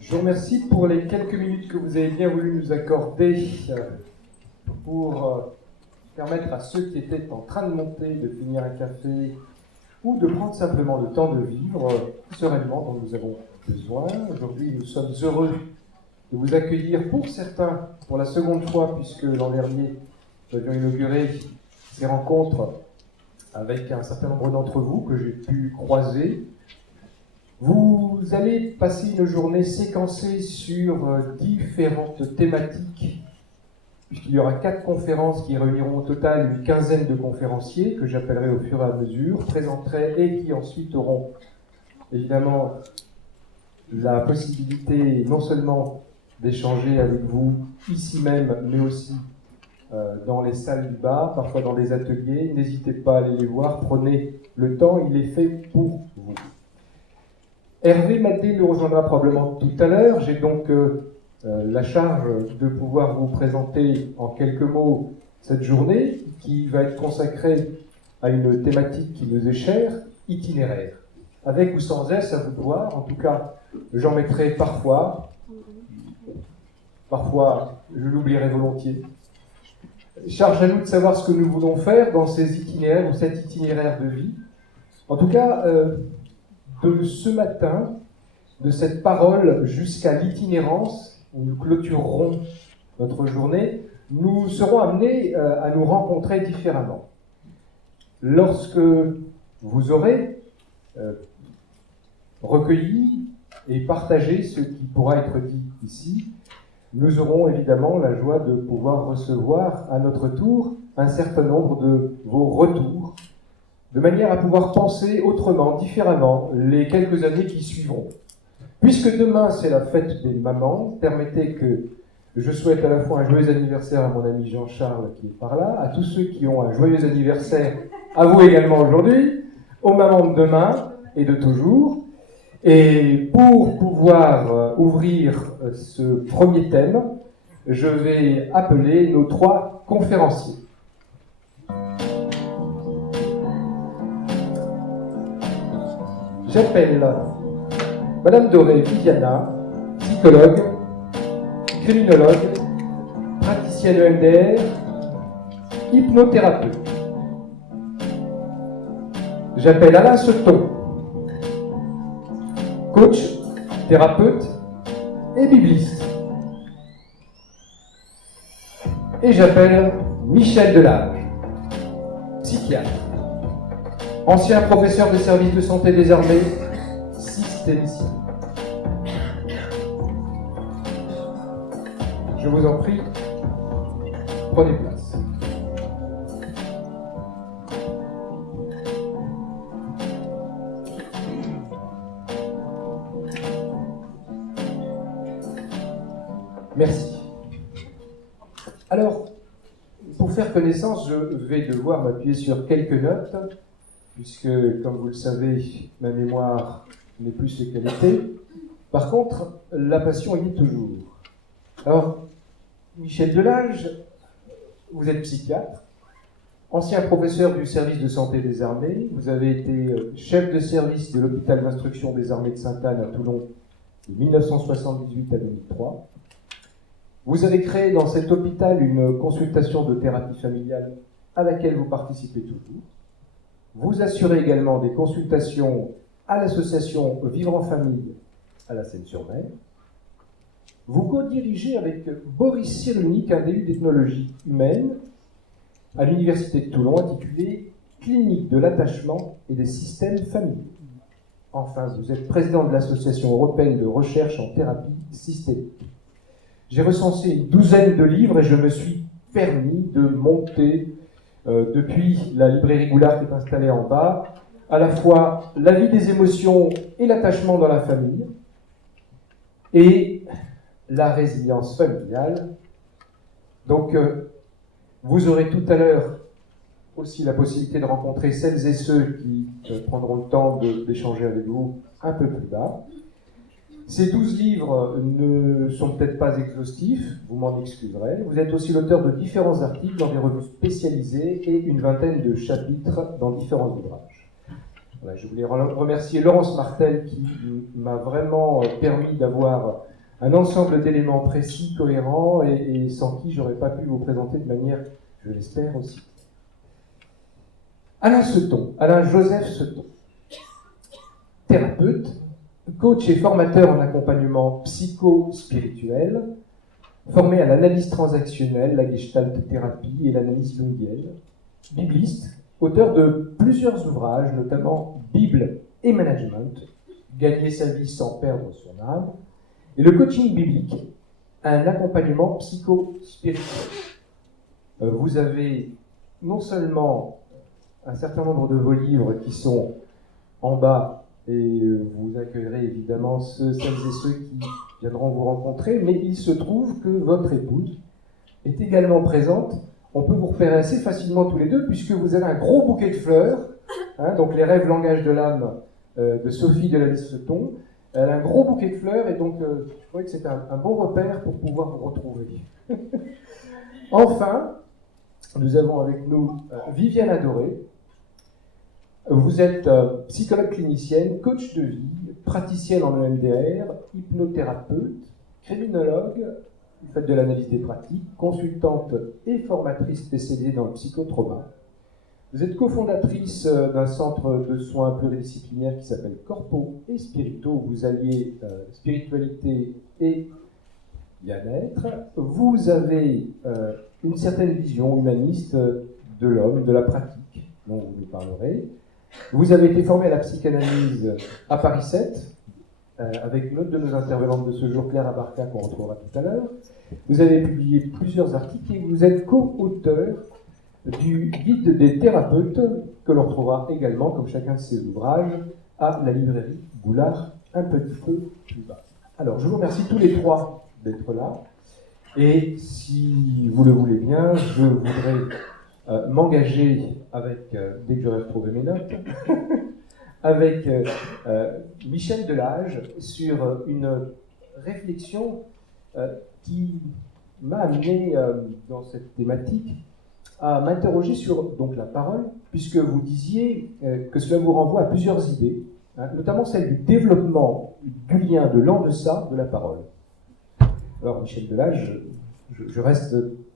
Je vous remercie pour les quelques minutes que vous avez bien voulu nous accorder pour permettre à ceux qui étaient en train de monter de finir un café ou de prendre simplement le temps de vivre sereinement dont nous avons besoin. Aujourd'hui, nous sommes heureux de vous accueillir pour certains pour la seconde fois, puisque l'an dernier, nous avions inauguré ces rencontres avec un certain nombre d'entre vous que j'ai pu croiser. Vous allez passer une journée séquencée sur différentes thématiques, puisqu'il y aura 4 conférences qui réuniront au total une quinzaine de conférenciers que j'appellerai au fur et à mesure, présenterai et qui ensuite auront évidemment la possibilité non seulement d'échanger avec vous ici même, mais aussi dans les salles du bas, parfois dans des ateliers. N'hésitez pas à aller les voir, prenez le temps, il est fait pour vous. Hervé Maté nous rejoindra probablement tout à l'heure. J'ai donc la charge de pouvoir vous présenter en quelques mots cette journée qui va être consacrée à une thématique qui nous est chère, itinéraire. Avec ou sans S, à vous de voir. En tout cas, j'en mettrai parfois je l'oublierai volontiers. Charge à nous de savoir ce que nous voulons faire dans ces itinéraires ou cet itinéraire de vie. En tout cas, de ce matin, de cette parole jusqu'à l'itinérance, où nous clôturerons notre journée, nous serons amenés à nous rencontrer différemment. Lorsque vous aurez recueilli et partagé ce qui pourra être dit ici, nous aurons évidemment la joie de pouvoir recevoir à notre tour un certain nombre de vos retours, de manière à pouvoir penser autrement, différemment, les quelques années qui suivront. Puisque demain c'est la fête des mamans, permettez que je souhaite à la fois un joyeux anniversaire à mon ami Jean-Charles qui est par là, à tous ceux qui ont un joyeux anniversaire, à vous également aujourd'hui, aux mamans de demain et de toujours. Et pour pouvoir ouvrir ce premier thème, je vais appeler nos 3 conférenciers. J'appelle Madame Doré Viviana, psychologue, criminologue, praticienne EMDR, hypnothérapeute. J'appelle Alain Seton, coach, thérapeute et bibliste. Et j'appelle Michel Delage, psychiatre, ancien professeur de service de santé des armées, systémicien. Je vous en prie, prenez place. Merci. Alors, pour faire connaissance, je vais devoir m'appuyer sur quelques notes, puisque, comme vous le savez, ma mémoire n'est plus ce qu'elle était. Par contre, la passion y est toujours. Alors, Michel Delage, vous êtes psychiatre, ancien professeur du service de santé des armées, vous avez été chef de service de l'hôpital d'instruction des armées de Sainte-Anne à Toulon de 1978 à 2003. Vous avez créé dans cet hôpital une consultation de thérapie familiale à laquelle vous participez toujours. Vous assurez également des consultations à l'association Vivre en famille à la Seine-sur-Mer. Vous co-dirigez avec Boris Cyrulnik un DU d'ethnologie humaine à l'université de Toulon intitulé Clinique de l'attachement et des systèmes familiaux. Enfin, vous êtes président de l'Association européenne de recherche en thérapie systémique. J'ai recensé une douzaine de livres et je me suis permis de monter, depuis la librairie Goulard qui est installée en bas, à la fois la vie des émotions et l'attachement dans la famille, et la résilience familiale. Donc, vous aurez tout à l'heure aussi la possibilité de rencontrer celles et ceux qui prendront le temps d'échanger avec vous un peu plus bas. Ces 12 livres ne sont peut-être pas exhaustifs, vous m'en excuserez. Vous êtes aussi l'auteur de différents articles dans des revues spécialisées et une vingtaine de chapitres dans différents ouvrages. Voilà, je voulais remercier Laurence Martel qui m'a vraiment permis d'avoir un ensemble d'éléments précis, cohérents et sans qui j'aurais pas pu vous présenter de manière, je l'espère aussi. Alain Seton, Alain Joseph Seton, thérapeute, coach et formateur en accompagnement psycho-spirituel, formé à l'analyse transactionnelle, la gestalt thérapie et l'analyse jungienne, bibliste, auteur de plusieurs ouvrages, notamment Bible et Management, Gagner sa vie sans perdre son âme, et le coaching biblique, un accompagnement psycho-spirituel. Vous avez non seulement un certain nombre de vos livres qui sont en bas, et vous accueillerez évidemment celles et ceux qui viendront vous rencontrer, mais il se trouve que votre épouse est également présente. On peut vous repérer assez facilement tous les deux, puisque vous avez un gros bouquet de fleurs, hein, donc les rêves langage de l'âme de Sophie de la Lisseton. Elle a un gros bouquet de fleurs, et donc je trouvais que c'était un bon repère pour pouvoir vous retrouver. Enfin, nous avons avec nous Viviane Adoré. Vous êtes psychologue clinicienne, coach de vie, praticienne en EMDR, hypnothérapeute, criminologue, vous faites de l'analyse des pratiques, consultante et formatrice spécialisée dans le psychotrauma. Vous êtes cofondatrice d'un centre de soins pluridisciplinaire qui s'appelle Corpo et Spirito, où vous alliez spiritualité et bien-être. Vous avez une certaine vision humaniste de l'homme, de la pratique, dont vous nous parlerez. Vous avez été formé à la psychanalyse à Paris 7, avec une autre de nos intervenantes de ce jour, Claire Abarca, qu'on retrouvera tout à l'heure. Vous avez publié plusieurs articles et vous êtes co-auteur du guide des thérapeutes, que l'on retrouvera également, comme chacun de ses ouvrages, à la librairie Boulard, un petit peu plus bas. Alors, je vous remercie tous les trois d'être là. Et si vous le voulez bien, je voudrais m'engager avec, dès que j'aurai retrouvé mes notes, avec Michel Delage sur une réflexion qui m'a amené dans cette thématique à m'interroger sur donc, la parole, puisque vous disiez que cela vous renvoie à plusieurs idées, hein, notamment celle du développement du lien de l'en-deçà de la parole. Alors Michel Delage, je reste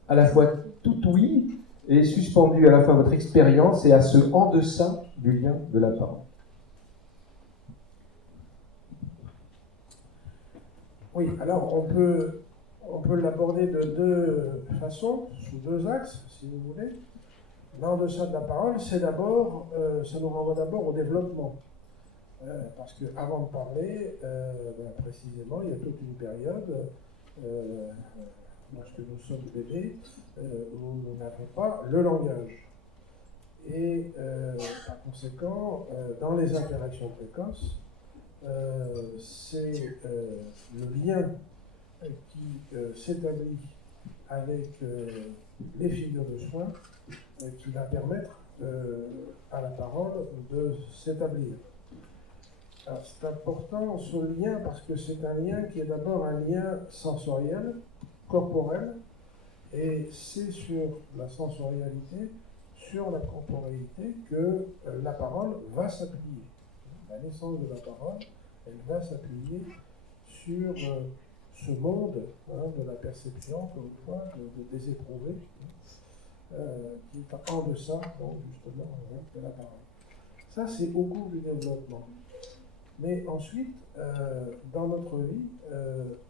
à la fois tout oui et suspendu à la fois à votre expérience et à ce en-deçà du lien de la parole. Oui, alors on peut l'aborder de deux façons, sous deux axes, si vous voulez. L'en-deçà de la parole, c'est d'abord, ça nous renvoie d'abord au développement. Parce qu'avant de parler, précisément, il y a toute une période, lorsque nous sommes bébés, où nous n'avons pas le langage. Et par conséquent, dans les interactions précoces, c'est le lien qui s'établit avec les figures de soins qui va permettre à la parole de s'établir. Alors, c'est important ce lien parce que c'est un lien qui est d'abord un lien sensoriel, corporel, et c'est sur la sensorialité, sur la corporalité que la parole va s'appuyer. La naissance de la parole, elle va s'appuyer sur ce monde de la perception, encore une fois, des éprouvés, qui est en deçà, donc, justement, de la parole. Ça, c'est au cours du développement. Mais ensuite, dans notre vie,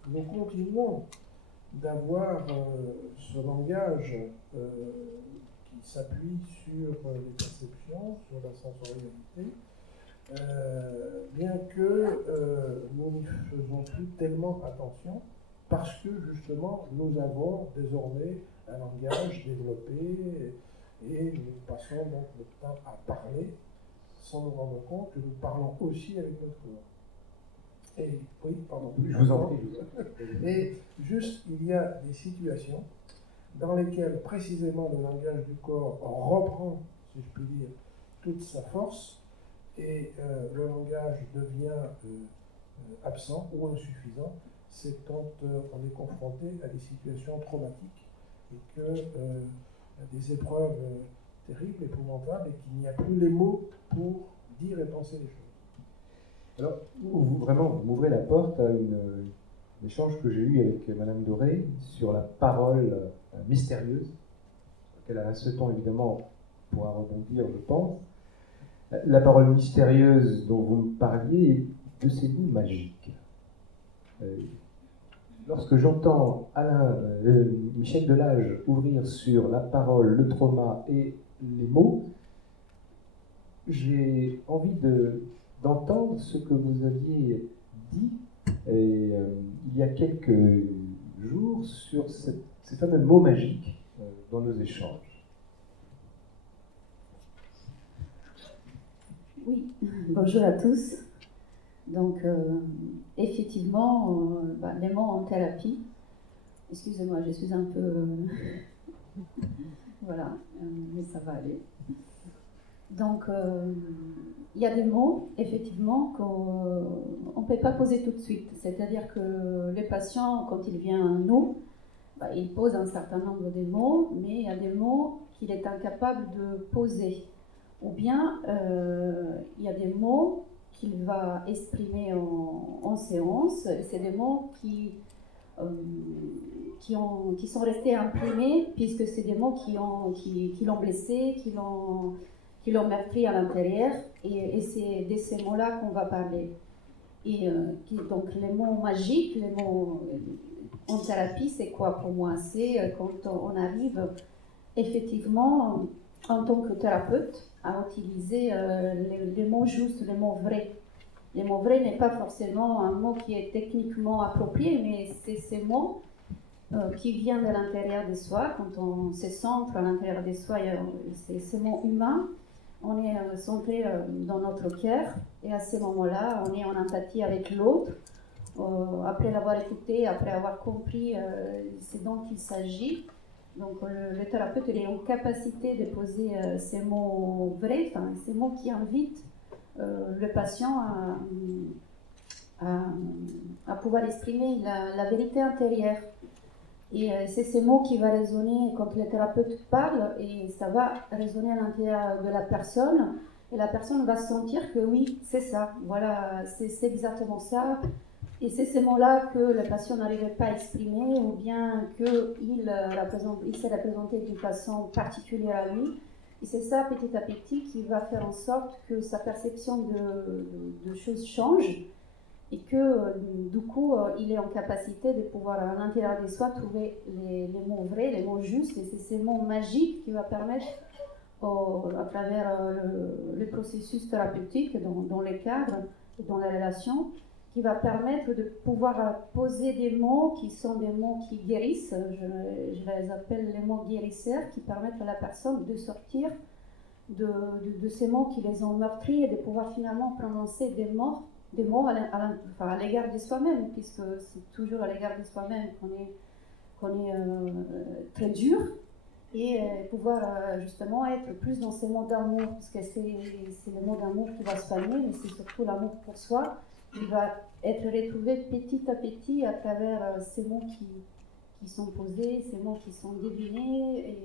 nous continuons d'avoir ce langage qui s'appuie sur les perceptions, sur la sensorialité, bien que nous n'y faisons plus tellement attention, parce que justement nous avons désormais un langage développé et nous passons donc notre temps à parler sans nous rendre compte que nous parlons aussi avec notre corps. Et oui, pardon. Je vous en prie. Et juste, il y a des situations dans lesquelles précisément le langage du corps reprend, si je puis dire, toute sa force et le langage devient absent ou insuffisant. C'est quand on est confronté à des situations traumatiques et que des épreuves terribles, épouvantables, et qu'il n'y a plus les mots pour dire et penser les choses. Alors, vous m'ouvrez la porte à un échange que j'ai eu avec Madame Doré sur la parole mystérieuse, sur laquelle Alain Seton, évidemment, pourra rebondir, je pense. La parole mystérieuse dont vous me parliez, de ces mots magiques. Lorsque j'entends Michel Delage ouvrir sur la parole, le trauma et les mots, j'ai envie d'entendre ce que vous aviez dit il y a quelques jours sur ces fameux mots magiques dans nos échanges. Oui, bonjour à tous. Donc, effectivement, les mots en thérapie, excusez-moi, je suis un peu... voilà, mais ça va aller. Donc, il y a des mots, effectivement, qu'on ne peut pas poser tout de suite. C'est-à-dire que le patient, quand il vient à nous, il pose un certain nombre de mots, mais il y a des mots qu'il est incapable de poser. Ou bien, il y a des mots qu'il va exprimer en séance. C'est des mots qui sont restés imprimés, puisque c'est des mots qui l'ont blessé, qui l'ont meurtri à l'intérieur, et c'est de ces mots-là qu'on va parler. Et donc les mots magiques, les mots en thérapie, c'est quoi pour moi? C'est quand on arrive effectivement en tant que thérapeute à utiliser les mots justes, les mots vrais. Les mots vrais n'est pas forcément un mot qui est techniquement approprié, mais c'est ces mots qui viennent de l'intérieur de soi. Quand on se centre à l'intérieur de soi, c'est ces mots humains. On est centré dans notre cœur, et à ce moment-là, on est en empathie avec l'autre. Après l'avoir écouté, après avoir compris ce dont il s'agit, donc le thérapeute est en capacité de poser ces mots vrais, ces mots qui invitent le patient à pouvoir exprimer la vérité intérieure. Et c'est ces mots qui vont résonner quand le thérapeute parle, et ça va résonner à l'intérieur de la personne, et la personne va sentir que oui, c'est ça, voilà, c'est exactement ça. Et c'est ces mots-là que le patient n'arrivait pas à exprimer, ou bien qu'il s'est représenté d'une façon particulière à lui. Et c'est ça, petit à petit, qui va faire en sorte que sa perception de choses change, et que du coup, il est en capacité de pouvoir, à l'intérieur de soi, trouver les mots vrais, les mots justes. Et c'est ces mots magiques qui vont permettre, à travers le processus thérapeutique, dans les cadres et dans les relations, qui va permettre de pouvoir poser des mots qui sont des mots qui guérissent. Je les appelle les mots guérisseurs, qui permettent à la personne de sortir de ces mots qui les ont meurtris, et de pouvoir finalement prononcer des mots à l'égard de soi-même, puisque c'est toujours à l'égard de soi-même qu'on est très dur, et pouvoir justement être plus dans ces mots d'amour, parce que c'est le mot d'amour qui va soigner, mais c'est surtout l'amour pour soi. Il va être retrouvé petit à petit à travers ces mots qui sont posés, ces mots qui sont devinés, et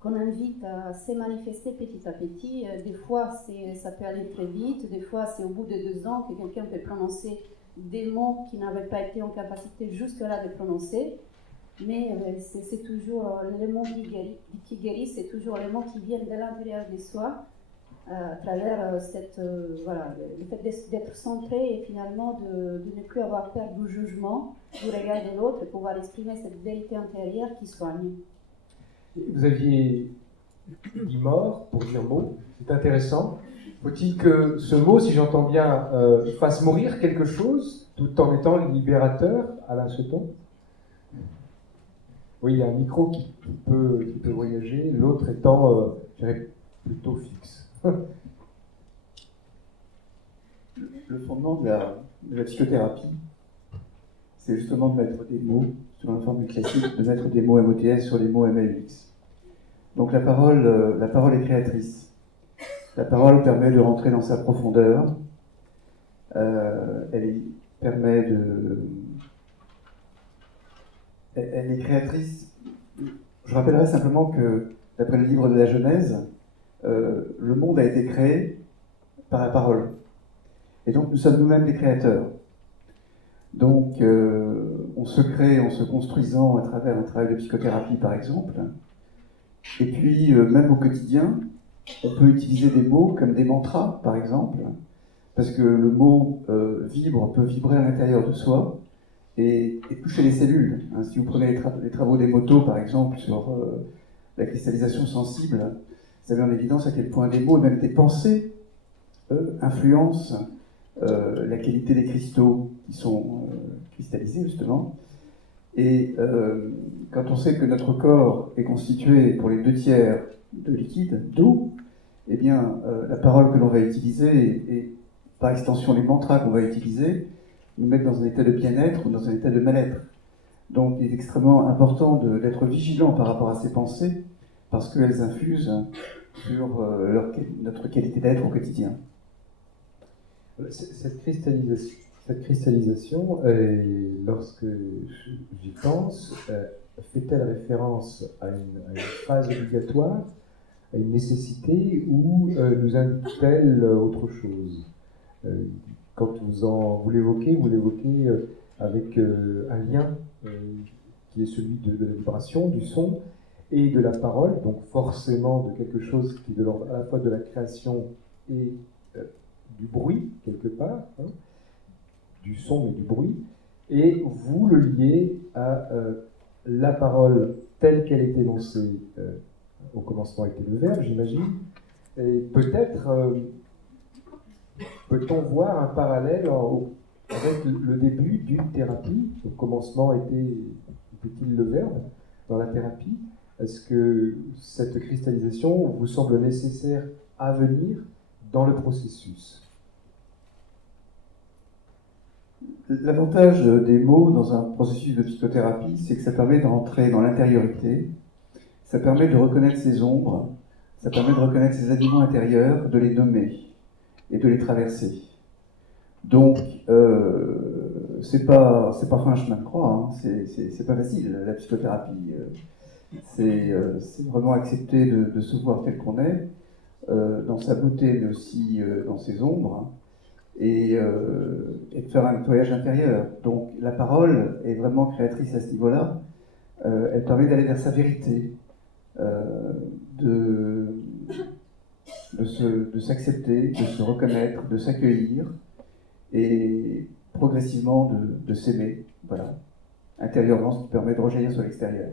qu'on invite à se manifester petit à petit. Des fois, ça peut aller très vite, des fois, c'est au bout de 2 ans que quelqu'un peut prononcer des mots qui n'avaient pas été en capacité jusque-là de prononcer. Mais c'est toujours les mots qui guérissent, c'est toujours les mots qui viennent de l'intérieur de soi, à travers le fait d'être centré, et finalement de ne plus avoir peur du jugement, du regard de l'autre, et pouvoir exprimer cette vérité intérieure qui soigne. Vous aviez dit mort pour dire mot, c'est intéressant. Faut-il que ce mot, si j'entends bien, fasse mourir quelque chose, tout en étant libérateur, Alain Seton? Oui, il y a un micro qui peut voyager, l'autre étant, je dirais, plutôt fixe. Le fondement de la psychothérapie, c'est justement de mettre des mots, sur la formule classique, de mettre des mots MOTS sur les mots MLX. Donc la parole est créatrice. La parole permet de rentrer dans sa profondeur. Elle est créatrice. Je rappellerai simplement que, d'après le livre de la Genèse, le monde a été créé par la parole. Et donc nous sommes nous-mêmes des créateurs. Donc on se crée en se construisant à travers un travail de psychothérapie par exemple. Et puis même au quotidien, on peut utiliser des mots comme des mantras par exemple, parce que le mot vibre peut vibrer à l'intérieur de soi et toucher les cellules. Hein, si vous prenez les travaux des motos par exemple sur la cristallisation sensible, ça met en évidence à quel point des mots et même des pensées influencent la qualité des cristaux qui sont cristallisés justement. Et quand on sait que notre corps est constitué pour les 2/3 de liquide, d'eau, eh bien la parole que l'on va utiliser et par extension les mantras qu'on va utiliser nous mettent dans un état de bien-être ou dans un état de mal-être. Donc il est extrêmement important d'être vigilant par rapport à ces pensées parce qu'elles infusent sur notre qualité d'être au quotidien. Cette cristallisation, lorsque j'y pense, fait-elle référence à une phase obligatoire, à une nécessité, ou nous indique-t-elle autre chose? Quand vous l'évoquez avec un lien qui est celui de la vibration, du son et de la parole, donc forcément de quelque chose qui est de l'ordre à la fois de la création et du bruit, quelque part, hein, du son mais du bruit, et vous le liez à la parole telle qu'elle est énoncée au commencement était le verbe, j'imagine, et peut-être peut-on voir un parallèle avec le début d'une thérapie. Au commencement était-il le verbe dans la thérapie? Est-ce que cette cristallisation vous semble nécessaire à venir dans le processus? L'avantage des mots dans un processus de psychothérapie, c'est que ça permet de rentrer dans l'intériorité, ça permet de reconnaître ses ombres, ça permet de reconnaître ses animaux intérieurs, de les nommer et de les traverser. Donc, c'est pas un chemin de croix, hein, c'est pas facile, la psychothérapie. C'est vraiment accepter de se voir tel qu'on est, dans sa beauté, mais aussi dans ses ombres. Hein, et de faire un nettoyage intérieur. Donc la parole est vraiment créatrice à ce niveau-là. Elle permet d'aller vers sa vérité, de s'accepter, de se reconnaître, de s'accueillir et progressivement de s'aimer. Voilà. Intérieurement, ce qui permet de rejaillir sur l'extérieur.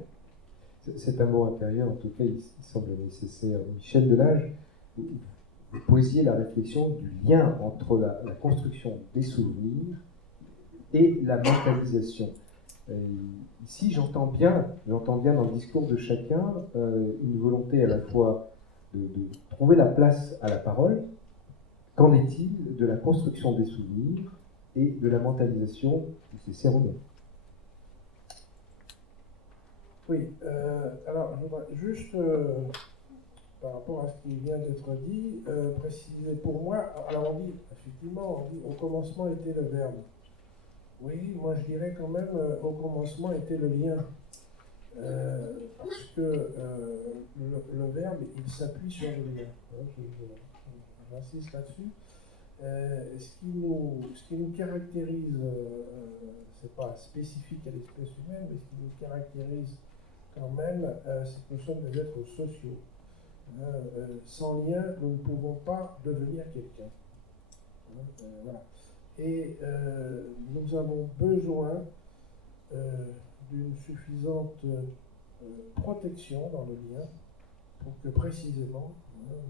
Cet amour intérieur, en tout cas, il semble nécessaire. Michel Delage, vous posiez la réflexion du lien entre la construction des souvenirs et la mentalisation. Ici, j'entends bien dans le discours de chacun une volonté à la fois de trouver la place à la parole. Qu'en est-il de la construction des souvenirs et de la mentalisation de ces cérémonies? Oui, alors je voudrais juste, par rapport à ce qui vient d'être dit, préciser pour moi, alors on dit, effectivement, au commencement était le verbe. Oui, moi je dirais quand même, au commencement était le lien. Parce que le verbe, il s'appuie sur le lien. J'insiste là-dessus. Ce qui nous caractérise, c'est pas spécifique à l'espèce humaine, mais ce qui nous caractérise quand même, c'est que nous sommes des êtres sociaux. Sans lien, nous ne pouvons pas devenir quelqu'un. Voilà. Et nous avons besoin d'une suffisante protection dans le lien pour que précisément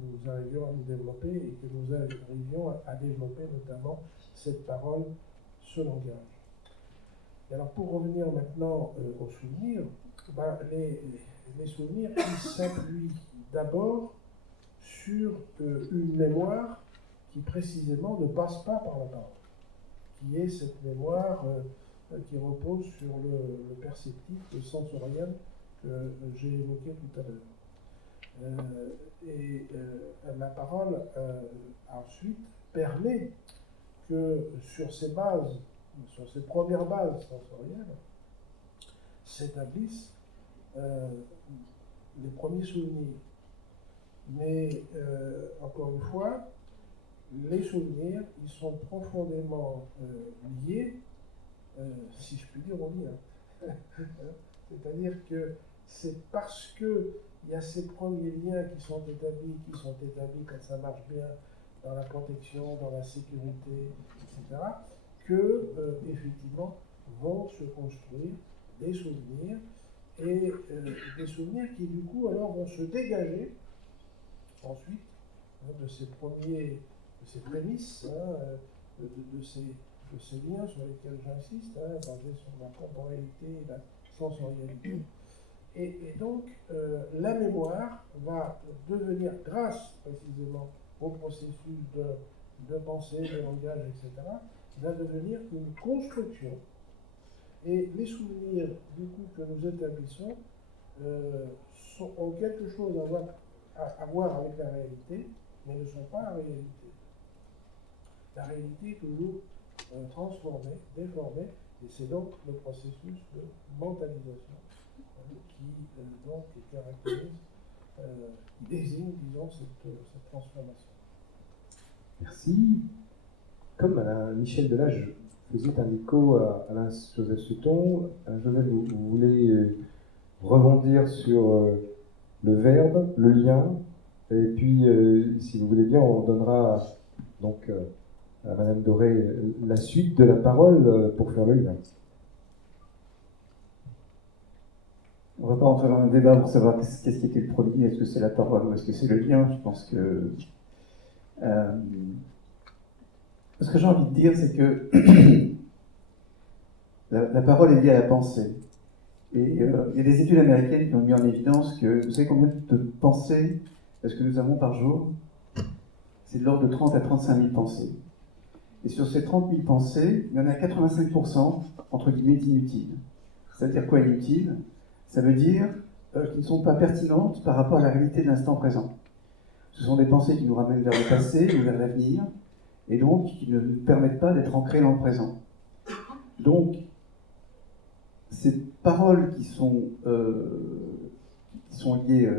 nous arrivions à nous développer et que nous arrivions à développer notamment cette parole, ce langage. Et alors pour revenir maintenant aux souvenirs, les souvenirs ils s'appuient d'abord sur une mémoire qui précisément ne passe pas par la parole, qui est cette mémoire qui repose sur le perceptif, le sensoriel que j'ai évoqué tout à l'heure. La parole ensuite permet que sur ces bases, sur ces premières bases sensorielles, s'établissent les premiers souvenirs. Mais encore une fois, les souvenirs, ils sont profondément liés, si je puis dire, au lien. C'est-à-dire que c'est parce qu'il y a ces premiers liens qui sont établis quand ça marche bien dans la protection, dans la sécurité, etc., que, effectivement, vont se construire des souvenirs, et des souvenirs qui, du coup, alors vont se dégager ensuite de ces prémices, de ces liens sur lesquels j'insiste, basés sur la temporalité et la sensorialité. Et donc, la mémoire va devenir, grâce précisément au processus de pensée, de langage, etc., va devenir une construction. Et les souvenirs, du coup, que nous établissons ont quelque chose à voir avec la réalité, mais ne sont pas la réalité. La réalité est toujours transformée, déformée, et c'est donc le processus de mentalisation qui donc caractérise, qui désigne, disons, cette transformation. Merci. Comme Michel Delage faisait un écho à Alain-Joseph Sutton, Joseph, vous voulez rebondir sur le verbe, le lien, et puis, si vous voulez bien, on donnera donc à Madame Doré la suite de la parole pour faire le lien. On ne va pas rentrer dans un débat pour savoir qu'est-ce qui était le premier, est-ce que c'est la parole ou est-ce que c'est le lien. Je pense que ce que j'ai envie de dire, c'est que la parole est liée à la pensée. Et il y a des études américaines qui ont mis en évidence que, vous savez combien de pensées est-ce que nous avons par jour? C'est de l'ordre de 30 à 35 000 pensées. Et sur ces 30 000 pensées, il y en a 85%, entre guillemets, inutiles. Ça veut dire quoi, inutiles? Ça veut dire qu'ils ne sont pas pertinentes par rapport à la réalité de l'instant présent. Ce sont des pensées qui nous ramènent vers le passé ou vers l'avenir, et donc qui ne nous permettent pas d'être ancrés dans le présent. Donc, ces paroles qui sont liées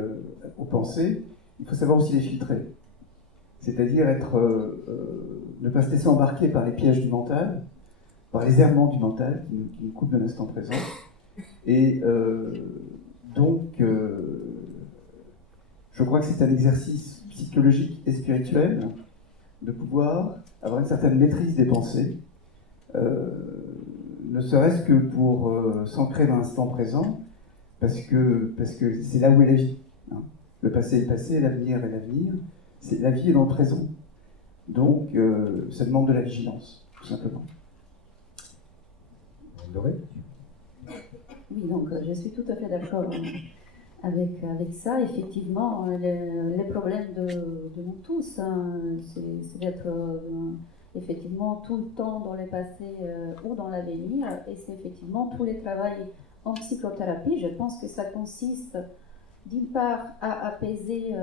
aux pensées, il faut savoir aussi les filtrer. C'est-à-dire ne pas se laisser embarquer par les pièges du mental, par les errements du mental qui nous coupent de l'instant présent. Et donc, je crois que c'est un exercice psychologique et spirituel de pouvoir avoir une certaine maîtrise des pensées, ne serait-ce que pour s'ancrer dans l'instant présent, parce que c'est là où est la vie. Hein. Le passé est le passé, l'avenir est l'avenir. La vie est dans le présent. Donc, ça demande de la vigilance, tout simplement. Doré ? Oui, donc je suis tout à fait d'accord avec ça. Effectivement, les problèmes de nous tous, hein, c'est d'être effectivement tout le temps dans le passé ou dans l'avenir, et c'est effectivement tous les travaux en psychothérapie. Je pense que ça consiste d'une part à apaiser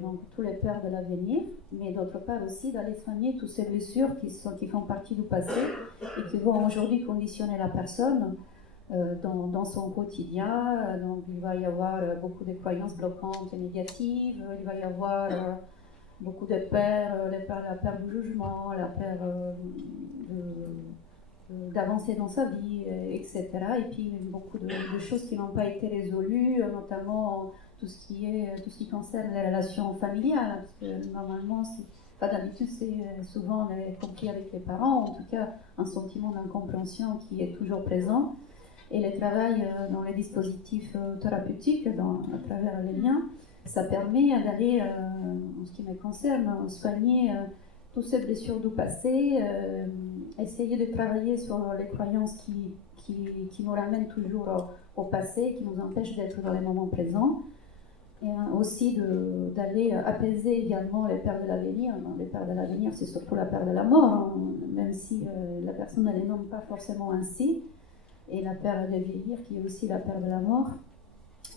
donc, tous les peurs de l'avenir, mais d'autre part aussi d'aller soigner toutes ces blessures qui font partie du passé et qui vont aujourd'hui conditionner la personne dans son quotidien. Donc il va y avoir beaucoup de croyances bloquantes et négatives, il va y avoir beaucoup de peurs, la peur du jugement, la peur d'avancer dans sa vie, etc. Et puis beaucoup de choses qui n'ont pas été résolues, notamment tout ce qui concerne les relations familiales, parce que normalement, pas d'habitude, c'est souvent les conflits avec les parents, en tout cas un sentiment d'incompréhension qui est toujours présent. Et le travail dans les dispositifs thérapeutiques, à travers les liens, ça permet d'aller, en ce qui me concerne, soigner toutes ces blessures du passé, essayer de travailler sur les croyances qui nous ramènent toujours au passé, qui nous empêchent d'être dans les moments présents, et aussi d'aller apaiser également les peurs de l'avenir. Les peurs de l'avenir, c'est surtout la peur de la mort, hein, même si la personne ne les nomme pas forcément ainsi, et la peur de vieillir, qui est aussi la peur de la mort.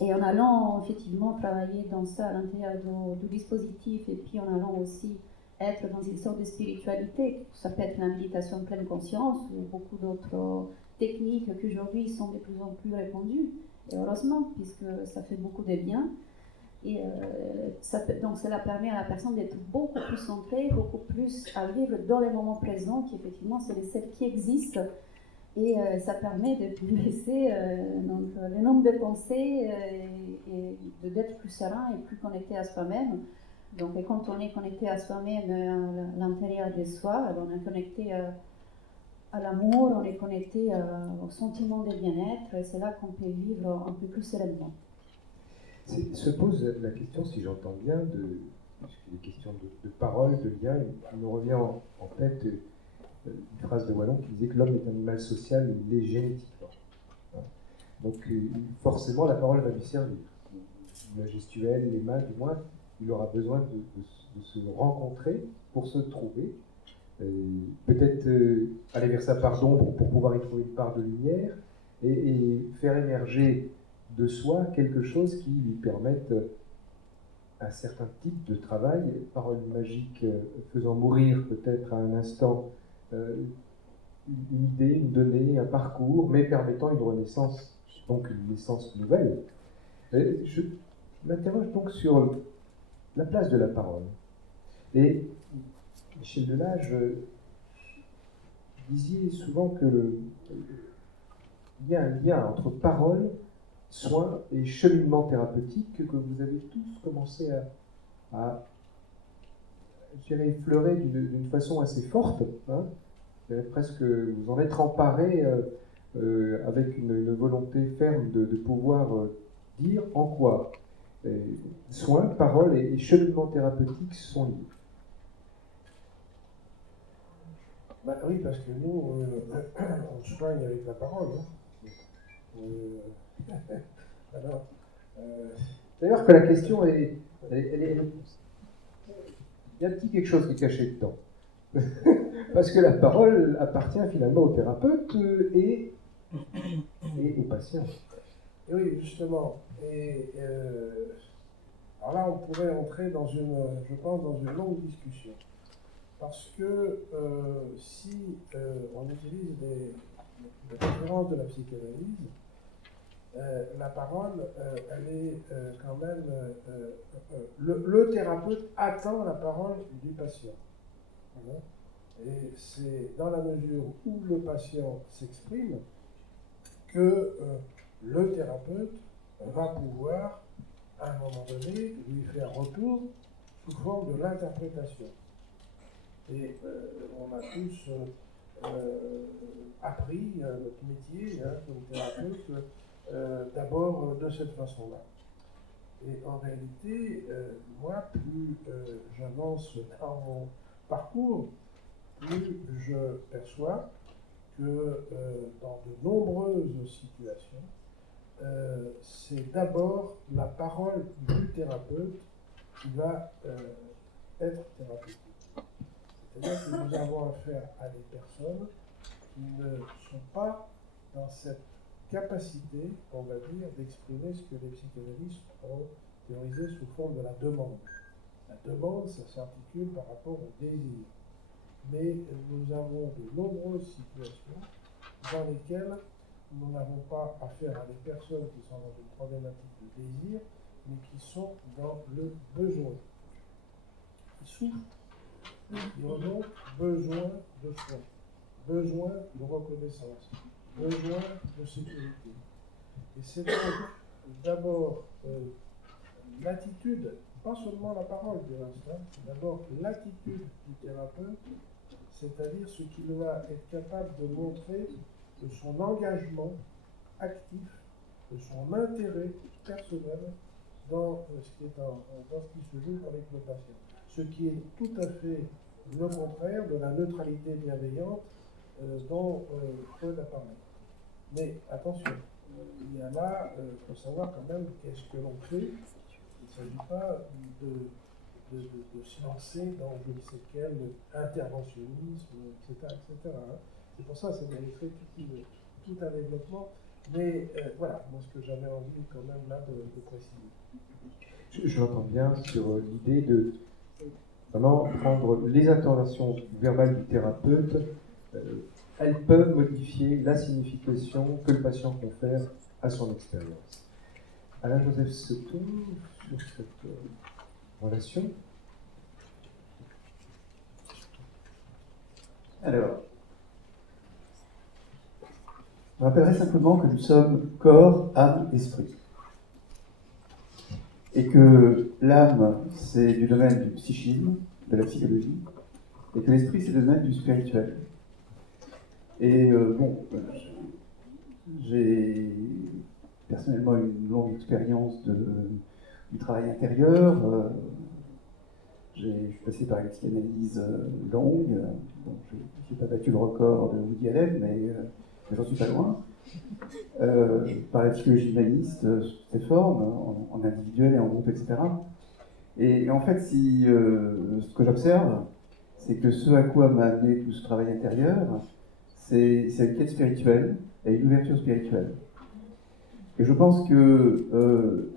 Et en allant effectivement travailler dans ça à l'intérieur du dispositif, et puis en allant aussi être dans une sorte de spiritualité, ça peut être la méditation de pleine conscience ou beaucoup d'autres techniques qui aujourd'hui sont de plus en plus répandues, et heureusement, puisque ça fait beaucoup de bien. Et donc cela permet à la personne d'être beaucoup plus centrée, beaucoup plus à vivre dans les moments présents, qui effectivement c'est les seuls qui existent. Et ça permet de baisser donc, le nombre de pensées et d'être plus serein et plus connecté à soi-même. Donc, et quand on est connecté à soi-même, à l'intérieur de soi, on est connecté à l'amour, on est connecté au sentiment de bien-être, et c'est là qu'on peut vivre un peu plus sereinement. Se pose la question, si j'entends bien, des questions de parole, de lien. Il me revient en tête une phrase de Wallon qui disait que l'homme est un animal social, il l'est génétiquement. Donc forcément, la parole va lui servir. La gestuelle, les mains, du moins, il aura besoin de se rencontrer pour se trouver. Peut-être aller vers sa part d'ombre pour pouvoir y trouver une part de lumière et faire émerger de soi quelque chose qui lui permette un certain type de travail, parole magique faisant mourir peut-être à un instant une idée, une donnée, un parcours, mais permettant une renaissance, donc une naissance nouvelle. Je m'interroge donc sur la place de la parole. Et Michel Delage, disiez souvent qu'il y a un lien entre parole, soin et cheminement thérapeutique que vous avez tous commencé à effleurer d'une façon assez forte. Hein. Presque vous en êtes emparé avec une volonté ferme de pouvoir dire en quoi soins, parole et cheminement thérapeutique sont liés. Bah, oui, parce que nous, on soigne avec la parole. Hein. Alors, d'ailleurs que la question il y a un petit quelque chose qui est caché dedans. Parce que la parole appartient finalement au thérapeute et au patient. Et oui, justement. Alors là, on pourrait entrer dans je pense, dans une longue discussion. Parce que si on utilise les références de la psychanalyse, la parole, elle est quand même... le thérapeute attend la parole du patient. Et c'est dans la mesure où le patient s'exprime que le thérapeute va pouvoir, à un moment donné, lui faire retour sous forme de l'interprétation. Et on a tous appris notre métier comme thérapeute d'abord de cette façon-là. Et en réalité, moi, plus j'avance dans mon parcours, plus je perçois que dans de nombreuses situations, c'est d'abord la parole du thérapeute qui va être thérapeutique. C'est-à-dire que nous avons affaire à des personnes qui ne sont pas dans cette capacité, on va dire, d'exprimer ce que les psychanalystes ont théorisé sous forme de la demande. La demande, ça s'articule par rapport au désir. Mais nous avons de nombreuses situations dans lesquelles nous n'avons pas affaire à des personnes qui sont dans une problématique de désir, mais qui sont dans le besoin, qui souffrent, qui ont donc besoin de soins, besoin de reconnaissance, besoin de sécurité. Et c'est donc d'abord l'attitude, pas seulement la parole de l'instant, c'est d'abord l'attitude du thérapeute, c'est-à-dire ce qu'il va être capable de montrer de son engagement actif, de son intérêt personnel dans ce qui se joue avec le patient. Ce qui est tout à fait le contraire de la neutralité bienveillante dont Freud a parlé. Mais attention, il y a là, il faut savoir quand même qu'est-ce que l'on fait. Il ne s'agit pas de se lancer dans je ne sais quel interventionnisme, etc. Hein. C'est pour ça que ça mériterait tout un développement. Mais voilà, moi ce que j'avais envie quand même là de préciser. Je l'entends bien sur l'idée de vraiment prendre les interventions verbales du thérapeute. Elles peuvent modifier la signification que le patient confère à son expérience. Alain-Joseph Seton sur cette relation. Alors, je rappellerai simplement que nous sommes corps, âme, esprit. Et que l'âme, c'est du domaine du psychisme, de la psychologie, et que l'esprit, c'est le domaine du spirituel. Et j'ai personnellement une longue expérience du travail intérieur. Je suis passé par une psychanalyse longue. Bon, je n'ai pas battu le record de Woody Allen, mais j'en suis pas loin. Par la psychologie humaniste, sous toutes ses formes, en individuel et en groupe, etc. Et en fait, ce que j'observe, c'est que ce à quoi m'a amené tout ce travail intérieur, c'est une quête spirituelle et une ouverture spirituelle. Et je pense que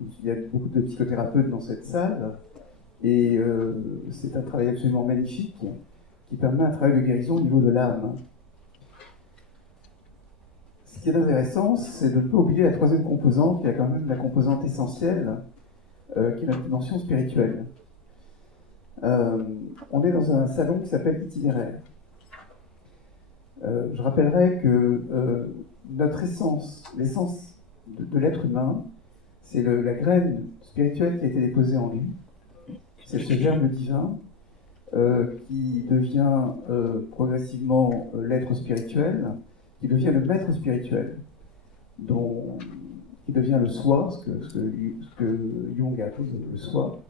il y a beaucoup de psychothérapeutes dans cette salle, et c'est un travail absolument magnifique qui permet un travail de guérison au niveau de l'âme. Ce qui est intéressant, c'est de ne pas oublier la troisième composante, qui est quand même la composante essentielle, qui est la dimension spirituelle. On est dans un salon qui s'appelle Itinéraire. Je rappellerai que notre essence, l'essence de l'être humain, c'est la graine spirituelle qui a été déposée en lui. C'est ce germe divin qui devient progressivement l'être spirituel, qui devient le maître spirituel, qui devient le soi, ce que Jung a appelé le soi.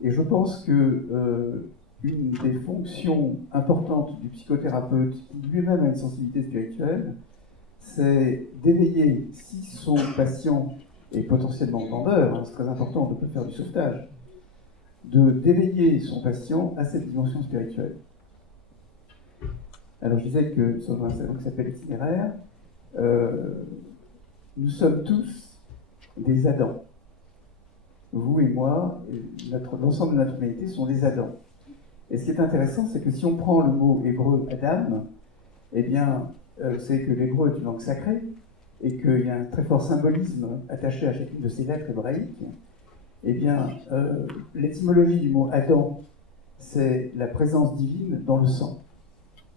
Et je pense que une des fonctions importantes du psychothérapeute, qui lui-même a une sensibilité spirituelle, c'est d'éveiller, si son patient est potentiellement vendeur, c'est très important, on peut faire du sauvetage, d'éveiller son patient à cette dimension spirituelle. Alors je disais que nous sommes dans un salon qui s'appelle Itinéraire. Nous sommes tous des Adams. Vous et moi, l'ensemble de notre humanité sont des Adams. Et ce qui est intéressant, c'est que si on prend le mot hébreu Adam, eh bien, c'est que l'hébreu est une langue sacrée, et qu'il y a un très fort symbolisme attaché à chacune de ces lettres hébraïques. Eh bien, l'étymologie du mot Adam, c'est la présence divine dans le sang.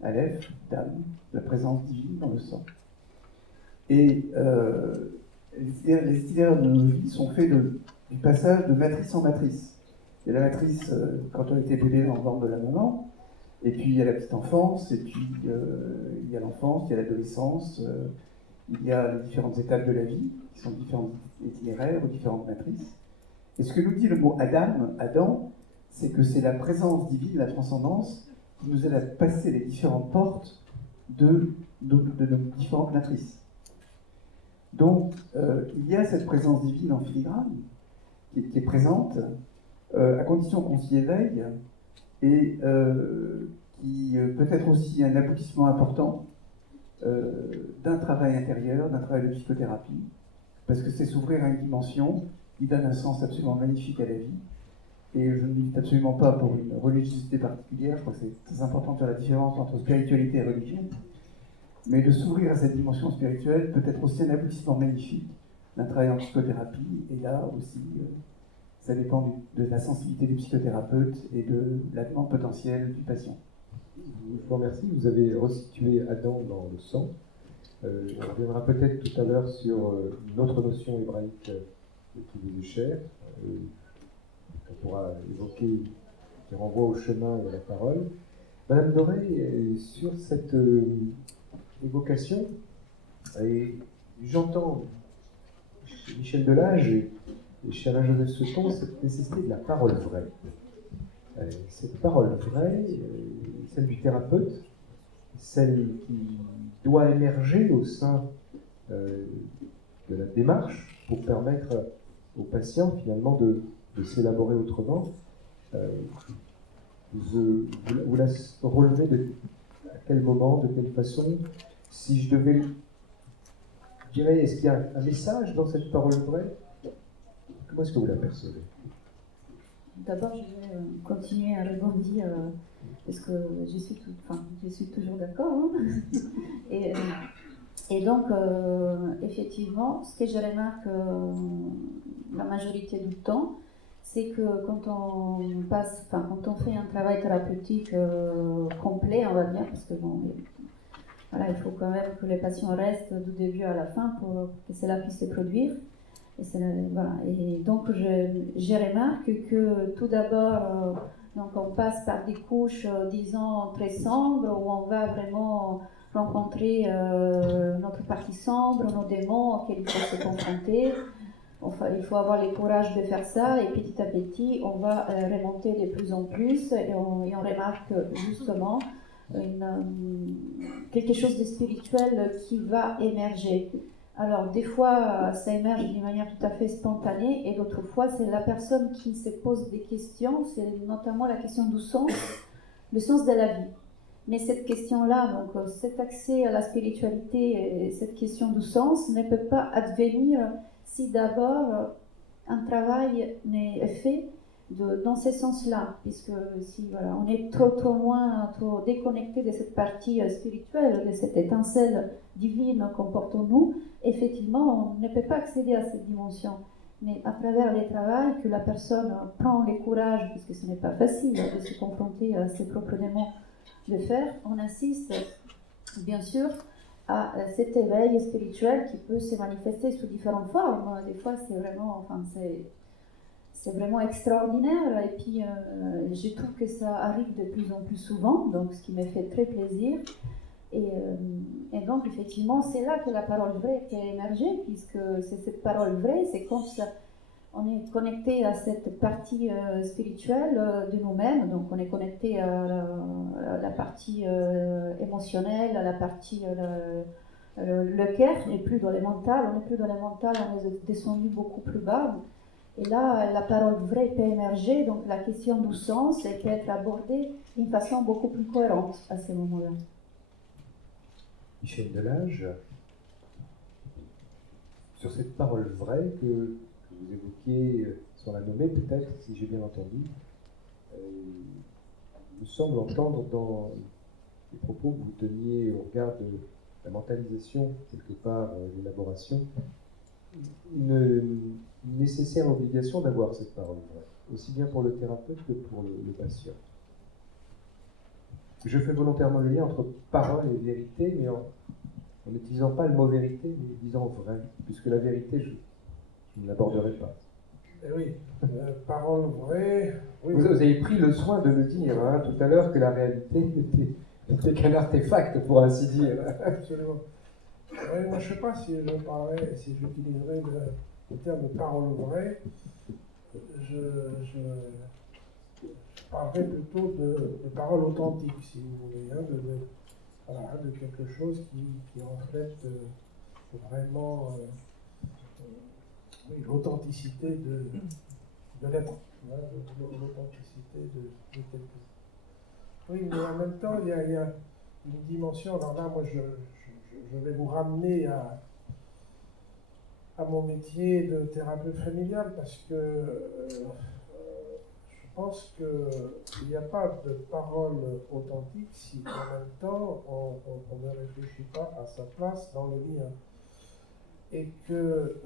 Aleph, Dam, la présence divine dans le sang. Et les itinéraires de nos vies sont faits du passage de matrice en matrice. Il y a la matrice quand on était bébé dans le ventre de la maman, et puis il y a la petite enfance, et puis il y a l'enfance, il y a l'adolescence, il y a les différentes étapes de la vie, qui sont différents itinéraires ou différentes matrices. Et ce que nous dit le mot Adam, c'est que c'est la présence divine, la transcendance, qui nous aide à passer les différentes portes de nos différentes matrices. Donc, il y a cette présence divine en filigrane, qui est présente, à condition qu'on s'y éveille, et qui peut être aussi un aboutissement important d'un travail intérieur, d'un travail de psychothérapie, parce que c'est s'ouvrir à une dimension qui donne un sens absolument magnifique à la vie. Et je ne milite absolument pas pour une religiosité particulière, je crois que c'est très important de faire la différence entre spiritualité et religion, mais de s'ouvrir à cette dimension spirituelle peut être aussi un aboutissement magnifique d'un travail en psychothérapie, et là aussi, ça dépend de la sensibilité du psychothérapeute et de la demande potentielle du patient. Je vous remercie, vous avez resitué Adam dans le sang. On reviendra peut-être tout à l'heure sur une autre notion hébraïque qui vous est chère, qu'on pourra évoquer, qui renvoie au chemin et à la parole. Madame Doré, sur cette évocation, et j'entends chez Michel Delage et chez Alain-Joseph Seton cette nécessité de la parole vraie. Cette parole vraie, celle du thérapeute, celle qui doit émerger au sein de la démarche pour permettre au patient finalement de s'élaborer autrement. Vous la relevez à quel moment, de quelle façon? Si je devais, je dirais, est-ce qu'il y a un message dans cette parole vraie? Comment est-ce que vous la percevez? D'abord, je vais continuer à rebondir parce que je suis toujours d'accord. Hein. Et Et donc, effectivement, ce que je remarque la majorité du temps, c'est que quand on fait un travail thérapeutique complet, on va dire, parce que bon, voilà, il faut quand même que les patients restent du début à la fin pour que cela puisse se produire. Voilà. Et donc, je remarque que tout d'abord, donc on passe par des couches, disons, très sombres, où on va vraiment rencontrer notre partie sombre, nos démons auxquels il faut se confronter. Enfin, il faut avoir le courage de faire ça, et petit à petit, on va remonter de plus en plus, et on remarque justement quelque chose de spirituel qui va émerger. Alors, des fois, ça émerge d'une manière tout à fait spontanée, et d'autres fois, c'est la personne qui se pose des questions, c'est notamment la question du sens, le sens de la vie. Mais cette question-là, donc cet accès à la spiritualité et cette question du sens ne peut pas advenir si d'abord un travail n'est fait dans ce sens-là, puisque si voilà, on est trop loin, trop déconnecté de cette partie spirituelle, de cette étincelle divine qu'on porte en nous, effectivement, on ne peut pas accéder à cette dimension. Mais à travers les travaux que la personne prend le courage, parce que ce n'est pas facile de se confronter à ses propres démons, de faire, on assiste bien sûr à cet éveil spirituel qui peut se manifester sous différentes formes. Des fois, c'est vraiment extraordinaire, et puis je trouve que ça arrive de plus en plus souvent, donc ce qui me fait très plaisir. Et donc, effectivement, c'est là que la parole vraie peut émerger, puisque c'est cette parole vraie, c'est quand on est connecté à cette partie spirituelle de nous-mêmes, donc on est connecté à la partie émotionnelle, à la partie le cœur n'est plus dans les mentales, on n'est plus dans les mentales, on est descendu beaucoup plus bas. Et là, la parole vraie peut émerger, donc la question du sens peut être abordée d'une façon beaucoup plus cohérente à ce moment-là. Michel Delage, sur cette parole vraie que vous évoquiez, sans la nommer peut-être, si j'ai bien entendu, il me semble entendre dans les propos que vous teniez au regard de la mentalisation, quelque part, l'élaboration, une nécessaire obligation d'avoir cette parole vraie, aussi bien pour le thérapeute que pour le patient. Je fais volontairement le lien entre parole et vérité, mais en n'utilisant pas le mot vérité, mais en disant vrai, puisque la vérité, je ne l'aborderai pas. Eh oui, parole vraie. Oui, Vous avez pris le soin de me dire tout à l'heure que la réalité n'était qu'un artefact, pour ainsi dire. Absolument. Ouais, moi, je ne sais pas si j'utiliserais le terme de parole vraie. Je parlerais plutôt de parole authentique, si vous voulez, de quelque chose qui reflète vraiment l'authenticité de l'être, l'authenticité de quelque chose. Oui, mais en même temps, il y a une dimension. Alors là, moi, je vais vous ramener à mon métier de thérapeute familial, parce que je pense qu'il n'y a pas de parole authentique si en même temps on ne réfléchit pas à sa place dans le lien. Et que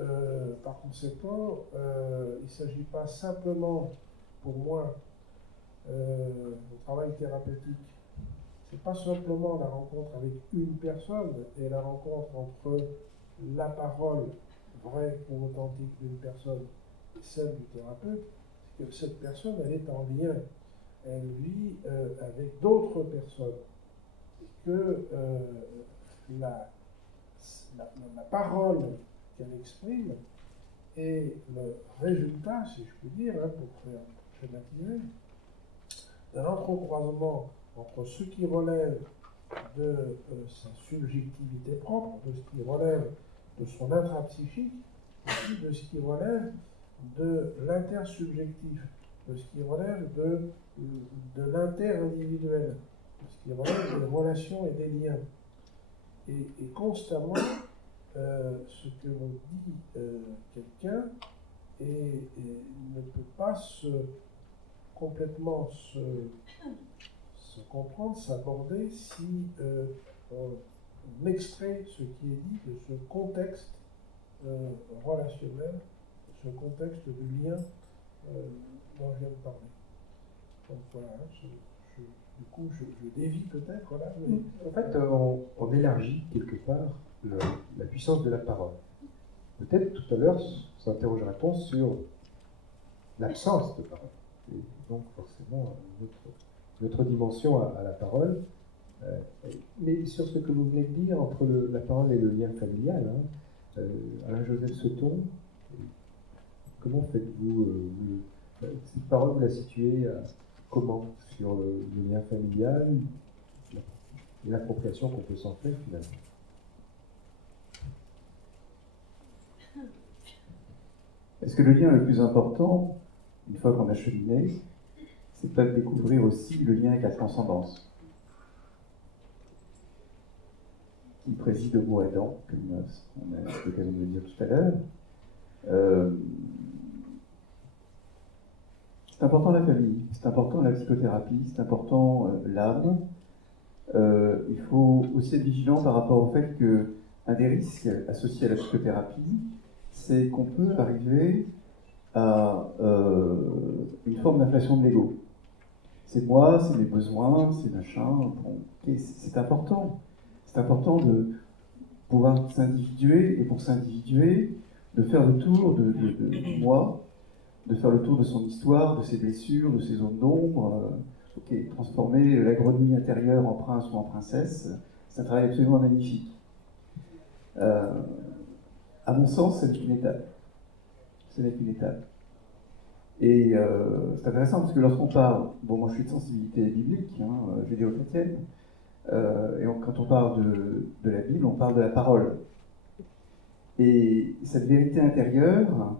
par conséquent, il ne s'agit pas simplement, pour moi, le travail thérapeutique, c'est pas simplement la rencontre avec une personne et la rencontre entre la parole vraie ou authentique d'une personne et celle du thérapeute, c'est que cette personne, elle est en lien, elle vit avec d'autres personnes, et que la parole qu'elle exprime est le résultat, si je puis dire, pour schématiser, d'un entrecroisement entre ce qui relève de sa subjectivité propre, de ce qui relève de son intrapsychique, et puis de ce qui relève de l'intersubjectif, de ce qui relève de l'inter-individuel, de ce qui relève des relations et des liens. Et constamment, ce que vous dit quelqu'un ne peut pas complètement se comprendre, s'aborder si extrait ce qui est dit de ce contexte relationnel, ce contexte du lien dont je viens de parler. Donc voilà, du coup, je dévie peut-être, là. Mais... En fait, on élargit quelque part la puissance de la parole. Peut-être tout à l'heure, s'interrogera-t-on sur l'absence de parole. Et donc forcément, une autre dimension à la parole. Mais sur ce que vous venez de dire, entre la parole et le lien familial, hein, Alain-Joseph Sauton, comment faites-vous cette parole, vous la situez comment sur le lien familial et l'appropriation qu'on peut s'en faire finalement? Est-ce que le lien le plus important, une fois qu'on a cheminé, c'est peut-être découvrir aussi le lien avec la transcendance, qui préside au mot Adam, comme on a eu l'occasion de le dire tout à l'heure. C'est important la famille, c'est important la psychothérapie, c'est important l'âme. Il faut aussi être vigilant par rapport au fait qu'un des risques associés à la psychothérapie, c'est qu'on peut arriver à une forme d'inflation de l'ego. C'est moi, c'est mes besoins, c'est machin. Bon, okay, c'est important. C'est important de pouvoir s'individuer, et pour s'individuer, de faire le tour de moi, de faire le tour de son histoire, de ses blessures, de ses zones d'ombre. Transformer la grenouille intérieure en prince ou en princesse, c'est un travail absolument magnifique. À mon sens, ce n'est qu'une étape. Ce n'est qu'une étape. Et c'est intéressant parce que lorsqu'on parle, bon, moi je suis de sensibilité biblique, judéo-chrétienne, et quand on parle de la Bible, on parle de la parole. Et cette vérité intérieure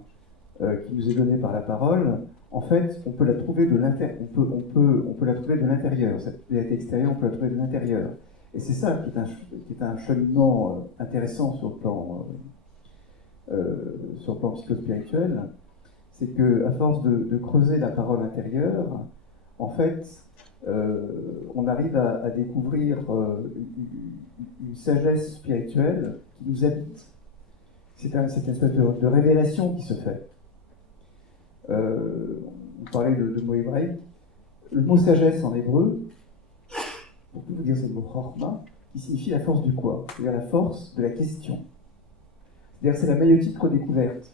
qui nous est donnée par la parole, en fait, on peut la trouver de l'intérieur. On peut la trouver de l'intérieur. Cette vérité extérieure, on peut la trouver de l'intérieur. Et c'est ça qui est un cheminement intéressant sur le plan psychospirituel. C'est qu'à force de creuser la parole intérieure, en fait, on arrive à découvrir une sagesse spirituelle qui nous habite. C'est une espèce de révélation qui se fait. On parlait de mots hébraïques. Le mot sagesse en hébreu, pour tout vous dire, c'est le mot chorma, qui signifie la force du quoi? C'est-à-dire la force de la question. C'est-à-dire c'est la maïotique redécouverte.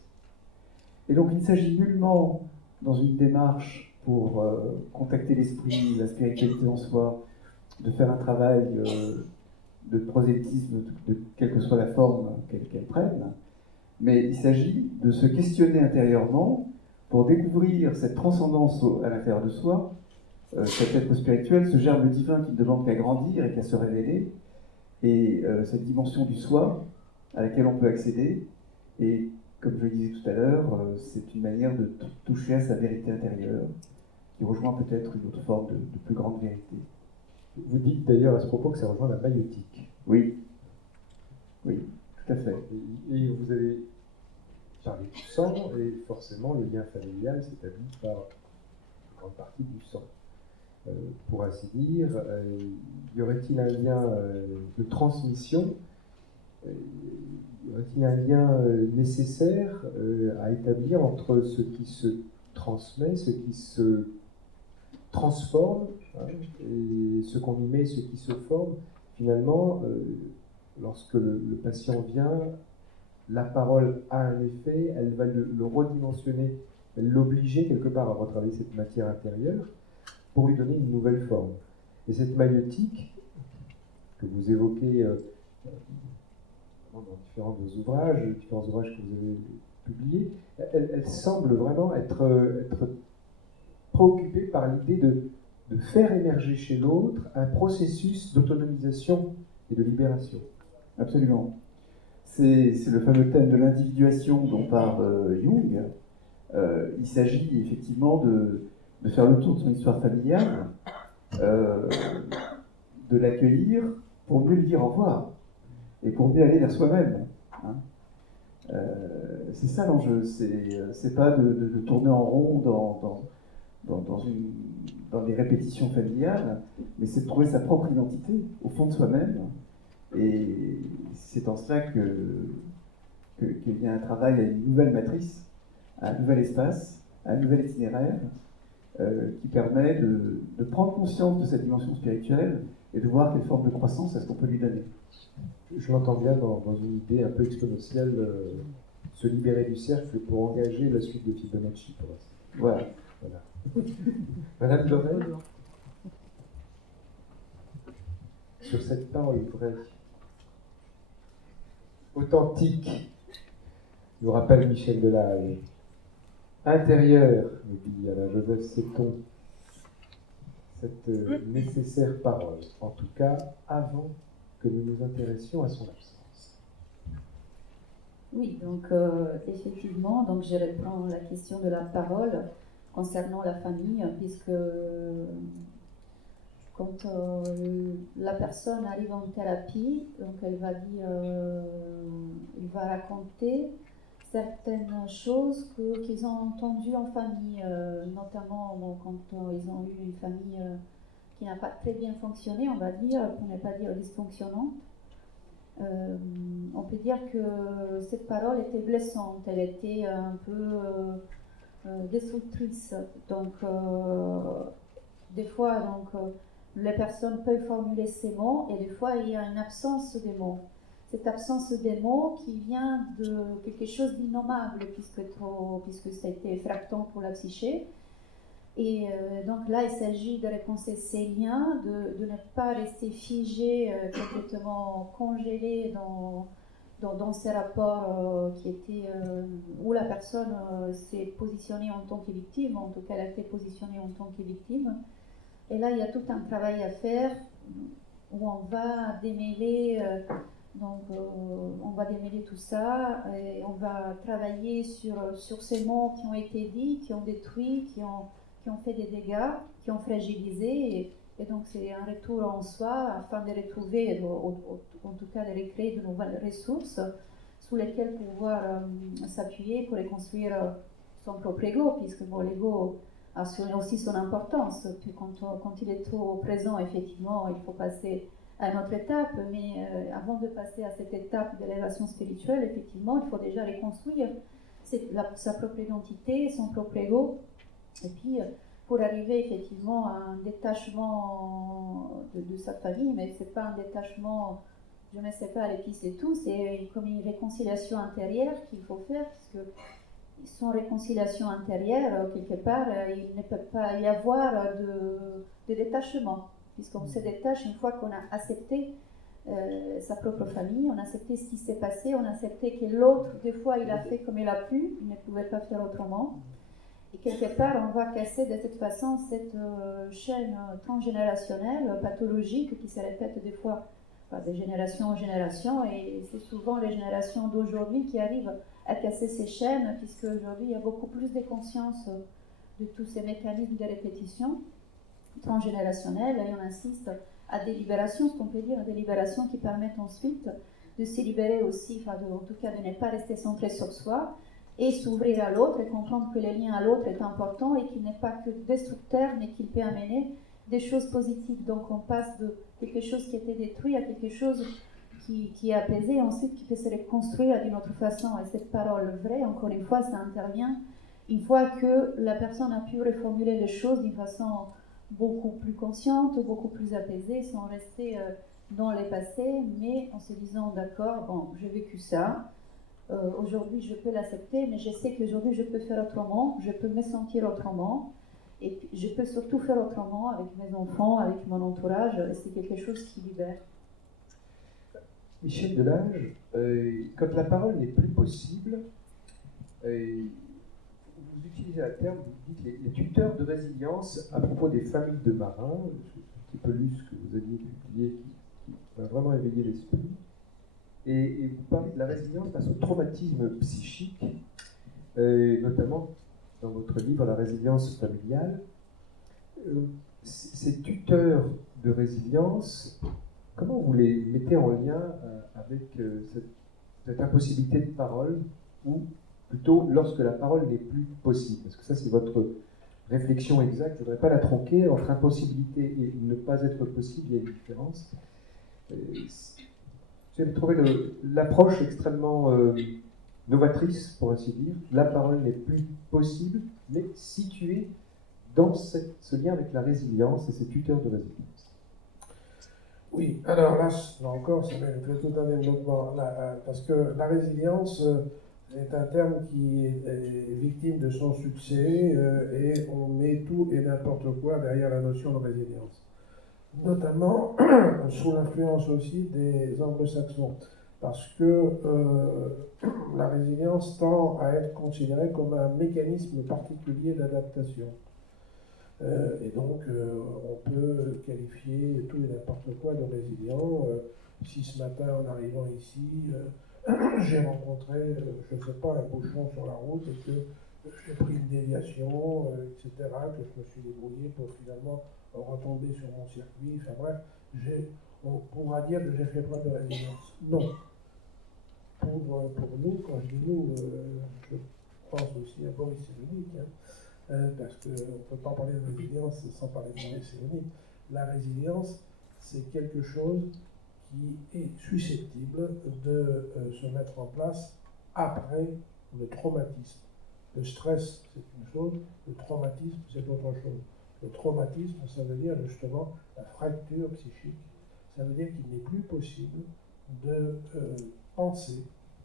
Et donc il ne s'agit nullement, dans une démarche pour contacter l'esprit, la spiritualité en soi, de faire un travail de prosélytisme, de quelle que soit la forme qu'elle prenne, mais il s'agit de se questionner intérieurement pour découvrir cette transcendance à l'intérieur de soi, cet être spirituel, ce germe divin qui ne demande qu'à grandir et qu'à se révéler, et cette dimension du soi à laquelle on peut accéder. Et comme je le disais tout à l'heure, c'est une manière de toucher à sa vérité intérieure, qui rejoint peut-être une autre forme de plus grande vérité. Vous dites d'ailleurs à ce propos que ça rejoint la maïotique. Oui, oui, tout à fait. Et vous avez parlé du sang, et forcément le lien familial s'établit par une grande partie du sang. Pour ainsi dire, y aurait-il un lien de transmission? Y aurait-il un lien nécessaire à établir entre ce qui se transmet, ce qui se transforme, et ce qu'on y met, ce qui se forme? Finalement, lorsque le patient vient, la parole a un effet, elle va le redimensionner, elle l'obliger quelque part à retravailler cette matière intérieure pour lui donner une nouvelle forme. Et cette maïotique que vous évoquez dans différents ouvrages que vous avez publiés, elle semble vraiment être préoccupée par l'idée de faire émerger chez l'autre un processus d'autonomisation et de libération. Absolument. C'est le fameux thème de l'individuation dont parle Jung. Il s'agit effectivement de faire le tour de son histoire familiale, de l'accueillir pour mieux lui dire au revoir et pour mieux aller vers soi-même. C'est ça l'enjeu, c'est pas de tourner en rond dans des répétitions familiales, mais c'est de trouver sa propre identité au fond de soi-même Et c'est en cela qu'il y a un travail à une nouvelle matrice, à un nouvel espace, à un nouvel itinéraire, qui permet de prendre conscience de cette dimension spirituelle et de voir quelle forme de croissance est-ce qu'on peut lui donner. Je l'entends bien dans une idée un peu exponentielle, se libérer du cercle pour engager la suite de Fibonacci. Pour l'instant. Voilà. Madame Dorel, sur cette parole vraie, authentique, nous rappelle Michel Delage, intérieure, nous dit Alain Joseph Seton, cette nécessaire parole, en tout cas avant que nous nous intéressions à son absence. Oui, donc effectivement, donc je reprends la question de la parole concernant la famille, puisque quand la personne arrive en thérapie, donc elle va dire, elle va raconter certaines choses qu'ils ont entendues en famille, notamment quand ils ont eu une famille qui n'a pas très bien fonctionné, on va dire, pour ne pas dire dysfonctionnante. On peut dire que cette parole était blessante, elle était un peu destructrice. Donc, des fois, les personnes peuvent formuler ces mots et des fois, il y a une absence des mots. Cette absence des mots qui vient de quelque chose d'innommable, puisque ça a été effractant pour la psyché. Et donc là, il s'agit de repenser ces liens, de ne pas rester figé, complètement congelé dans ces rapports où la personne s'est positionnée en tant que victime, en tout cas elle a été positionnée en tant que victime. Et là, il y a tout un travail à faire où on va démêler, on va démêler tout ça et on va travailler sur ces mots qui ont été dits, qui ont détruit, qui ont fait des dégâts, qui ont fragilisé. Et donc, c'est un retour en soi afin de retrouver, en tout cas, de recréer de nouvelles ressources sous lesquelles pouvoir s'appuyer pour reconstruire son propre ego, puisque l'ego a aussi son importance. Puis quand il est trop présent, effectivement, il faut passer à une autre étape. Mais avant de passer à cette étape de l'élévation spirituelle, effectivement, il faut déjà reconstruire sa propre identité, son propre ego. Et puis, pour arriver effectivement à un détachement de sa famille, mais ce n'est pas un détachement, je ne sais pas l'épice et tout, c'est comme une réconciliation intérieure qu'il faut faire, puisque sans réconciliation intérieure, quelque part, il ne peut pas y avoir de détachement, puisqu'on se détache une fois qu'on a accepté sa propre famille, on a accepté ce qui s'est passé, on a accepté que l'autre, des fois, il a fait comme il a pu, il ne pouvait pas faire autrement. Et quelque part, on va casser de cette façon cette chaîne transgénérationnelle, pathologique, qui se répète des fois de génération en génération. Et c'est souvent les générations d'aujourd'hui qui arrivent à casser ces chaînes, puisque aujourd'hui, il y a beaucoup plus de conscience de tous ces mécanismes de répétition transgénérationnelle. Et on insiste à des libérations, ce qu'on peut dire, à des libérations qui permettent ensuite de se libérer aussi, en tout cas de ne pas rester centré sur soi, et s'ouvrir à l'autre et comprendre que le lien à l'autre est important et qu'il n'est pas que destructeur, mais qu'il peut amener des choses positives. Donc on passe de quelque chose qui était détruit à quelque chose qui est apaisé et ensuite qui peut se reconstruire d'une autre façon. Et cette parole vraie, encore une fois, ça intervient une fois que la personne a pu reformuler les choses d'une façon beaucoup plus consciente, beaucoup plus apaisée, sans rester dans les passés, mais en se disant d'accord, bon, j'ai vécu ça. Aujourd'hui, je peux l'accepter, mais je sais qu'aujourd'hui, je peux faire autrement, je peux me sentir autrement, et je peux surtout faire autrement avec mes enfants, avec mon entourage, et c'est quelque chose qui libère. Michel Delage, quand la parole n'est plus possible, vous utilisez un terme, vous dites les tuteurs de résilience à propos des familles de marins, un petit peu lu ce que vous aviez publié, qui m'a vraiment éveillé l'esprit. Et vous parlez de la résilience face au traumatisme psychique, notamment dans votre livre La résilience familiale. Ces tuteurs de résilience, comment vous les mettez en lien avec cette impossibilité de parole, ou plutôt lorsque la parole n'est plus possible? Parce que ça, c'est votre réflexion exacte. Je ne voudrais pas la tronquer. Entre impossibilité et ne pas être possible, il y a une différence. J'ai trouvé l'approche extrêmement novatrice, pour ainsi dire. La parole n'est plus possible, mais située dans ce lien avec la résilience et ces tuteurs de résilience. Oui, alors là encore, ça mériterait tout un développement, parce que la résilience est un terme qui est victime de son succès et on met tout et n'importe quoi derrière la notion de résilience. Notamment sous l'influence aussi des anglo-saxons, parce que la résilience tend à être considérée comme un mécanisme particulier d'adaptation. Et donc, on peut qualifier tout et n'importe quoi de résilient. Si ce matin, en arrivant ici, j'ai rencontré, je ne sais pas, un bouchon sur la route et que j'ai pris une déviation, etc., que je me suis débrouillé pour finalement retomber sur mon circuit, enfin bref, on pourra dire que j'ai fait preuve de résilience. Non. Pour nous, quand je dis nous, je pense aussi à Boris Cyrulnik, parce qu'on ne peut pas parler de résilience sans parler de Boris Cyrulnik. La résilience, c'est quelque chose qui est susceptible de se mettre en place après le traumatisme. Le stress, c'est une chose, le traumatisme, c'est autre chose. Le traumatisme, ça veut dire justement la fracture psychique. Ça veut dire qu'il n'est plus possible de penser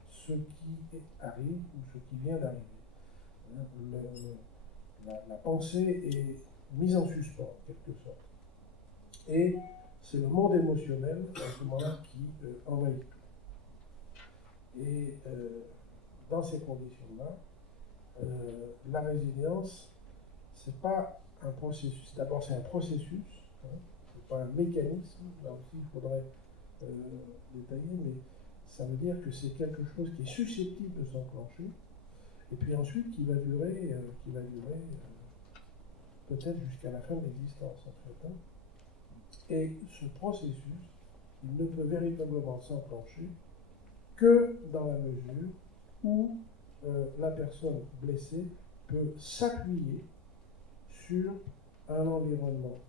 ce qui arrive ou ce qui vient d'arriver. La pensée est mise en suspens, en quelque sorte. Et c'est le monde émotionnel, à ce moment-là, qui envahit tout. Et dans ces conditions-là, la résilience, c'est pas un processus. D'abord, c'est un processus, c'est pas un mécanisme. Là aussi, il faudrait détailler, mais ça veut dire que c'est quelque chose qui est susceptible de s'enclencher, et puis ensuite qui va durer peut-être jusqu'à la fin de l'existence, en fait. Et ce processus, il ne peut véritablement s'enclencher que dans la mesure où la personne blessée peut s'appuyer sur un environnement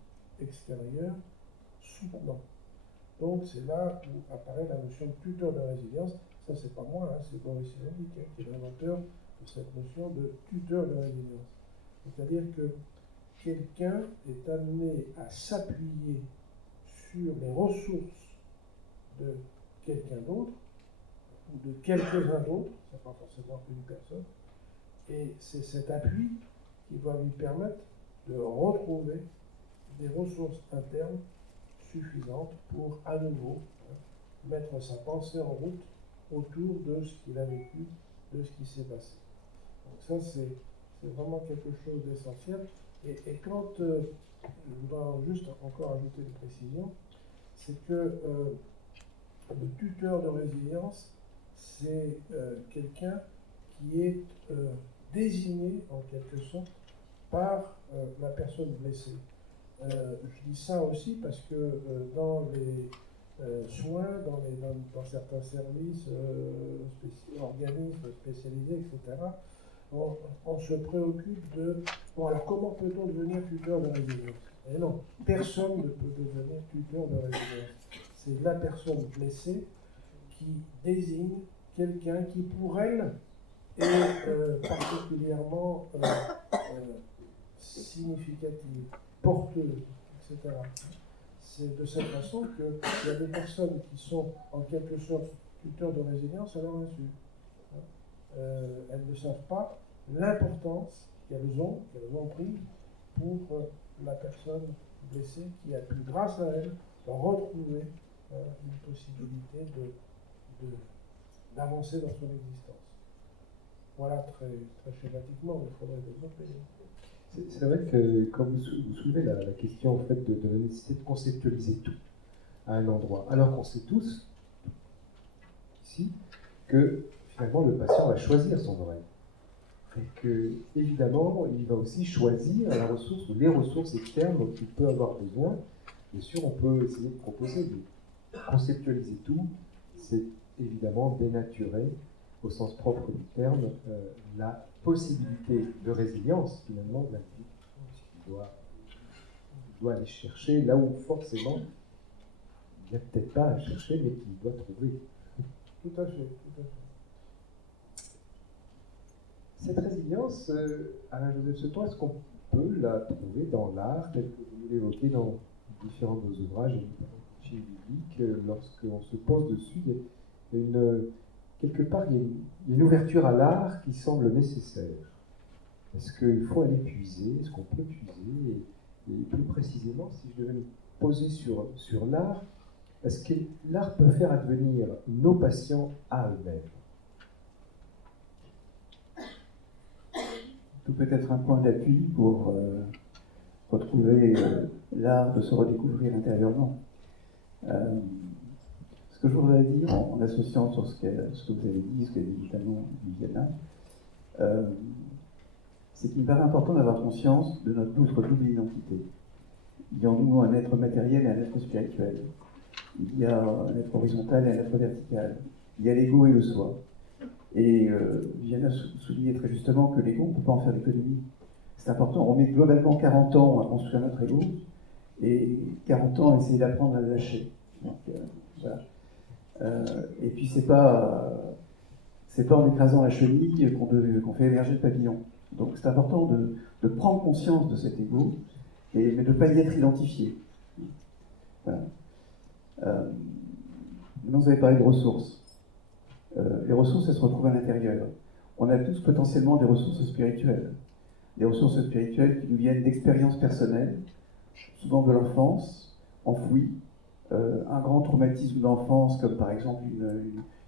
extérieur soutenant. Donc c'est là où apparaît la notion de tuteur de résilience. Ça, c'est pas moi, c'est Boris Cyrulnik qui est l'inventeur de cette notion de tuteur de résilience. C'est-à-dire que quelqu'un est amené à s'appuyer sur les ressources de quelqu'un d'autre, ou de quelques-uns d'autres, c'est pas forcément une personne, et c'est cet appui qui va lui permettre de retrouver des ressources internes suffisantes pour à nouveau mettre sa pensée en route autour de ce qu'il a vécu, de ce qui s'est passé. Donc ça, c'est vraiment quelque chose d'essentiel. Et quand, je dois juste encore ajouter une précision, c'est que le tuteur de résilience, c'est quelqu'un qui est désigné en quelque sorte par la personne blessée. Je dis ça aussi parce que dans les soins, dans certains services, organismes spécialisés, etc., on se préoccupe de bon, alors comment peut-on devenir tuteur de résilience? Et non, personne ne peut devenir tuteur de résilience. C'est la personne blessée qui désigne quelqu'un qui, pour elle, est particulièrement significative, porteuse, etc. C'est de cette façon qu'il y a des personnes qui sont en quelque sorte tuteurs de résilience à leur insu. Elles ne savent pas l'importance qu'elles ont prise pour la personne blessée qui a pu, grâce à elle, retrouver une possibilité d'avancer dans son existence. Voilà très, très schématiquement, mais il faudrait développer. C'est vrai que quand vous soulevez la question en fait, de la nécessité de conceptualiser tout à un endroit, alors qu'on sait tous, ici, que finalement le patient va choisir son oreille. Et que, évidemment, il va aussi choisir la ressource ou les ressources externes dont il peut avoir besoin. Bien sûr, on peut essayer de proposer, de conceptualiser tout. C'est évidemment dénaturer, au sens propre du terme, la possibilité de résilience, finalement, de l'individu. Il doit aller chercher là où, forcément, n'y a peut-être pas à chercher, mais qu'il doit trouver. Tout à fait, tout à fait. Cette résilience, Alain-Joseph Seton, est-ce qu'on peut la trouver dans l'art, tel que vous l'évoquez dans différents de vos ouvrages, et notamment chez biblique, lorsqu'on se pose dessus, quelque part, il y a une ouverture à l'art qui semble nécessaire. Est-ce qu'il faut aller puiser? Est-ce qu'on peut puiser? Et plus précisément, si je devais me poser sur l'art, est-ce que l'art peut faire advenir nos patients à eux-mêmes? Tout peut être un point d'appui pour retrouver l'art de se redécouvrir intérieurement. Ce que je voudrais dire, en associant sur ce que vous avez dit, ce qu'a dit notamment Viviana, c'est qu'il me paraît important d'avoir conscience de notre double identité. Il y a en nous un être matériel et un être spirituel. Il y a un être horizontal et un être vertical. Il y a l'ego et le soi. Et Viviana soulignait très justement que l'ego, on ne peut pas en faire l'économie. C'est important, on met globalement 40 ans à construire notre ego, et 40 ans à essayer d'apprendre à le lâcher. Donc, voilà. Et puis c'est pas en écrasant la chenille qu'on fait émerger le papillon. Donc c'est important de prendre conscience de cet ego, mais de ne pas y être identifié. Voilà. Maintenant, vous avez parlé de ressources. Les ressources, elles se retrouvent à l'intérieur. On a tous potentiellement des ressources spirituelles. Des ressources spirituelles qui nous viennent d'expériences personnelles, souvent de l'enfance, enfouies, un grand traumatisme d'enfance, comme par exemple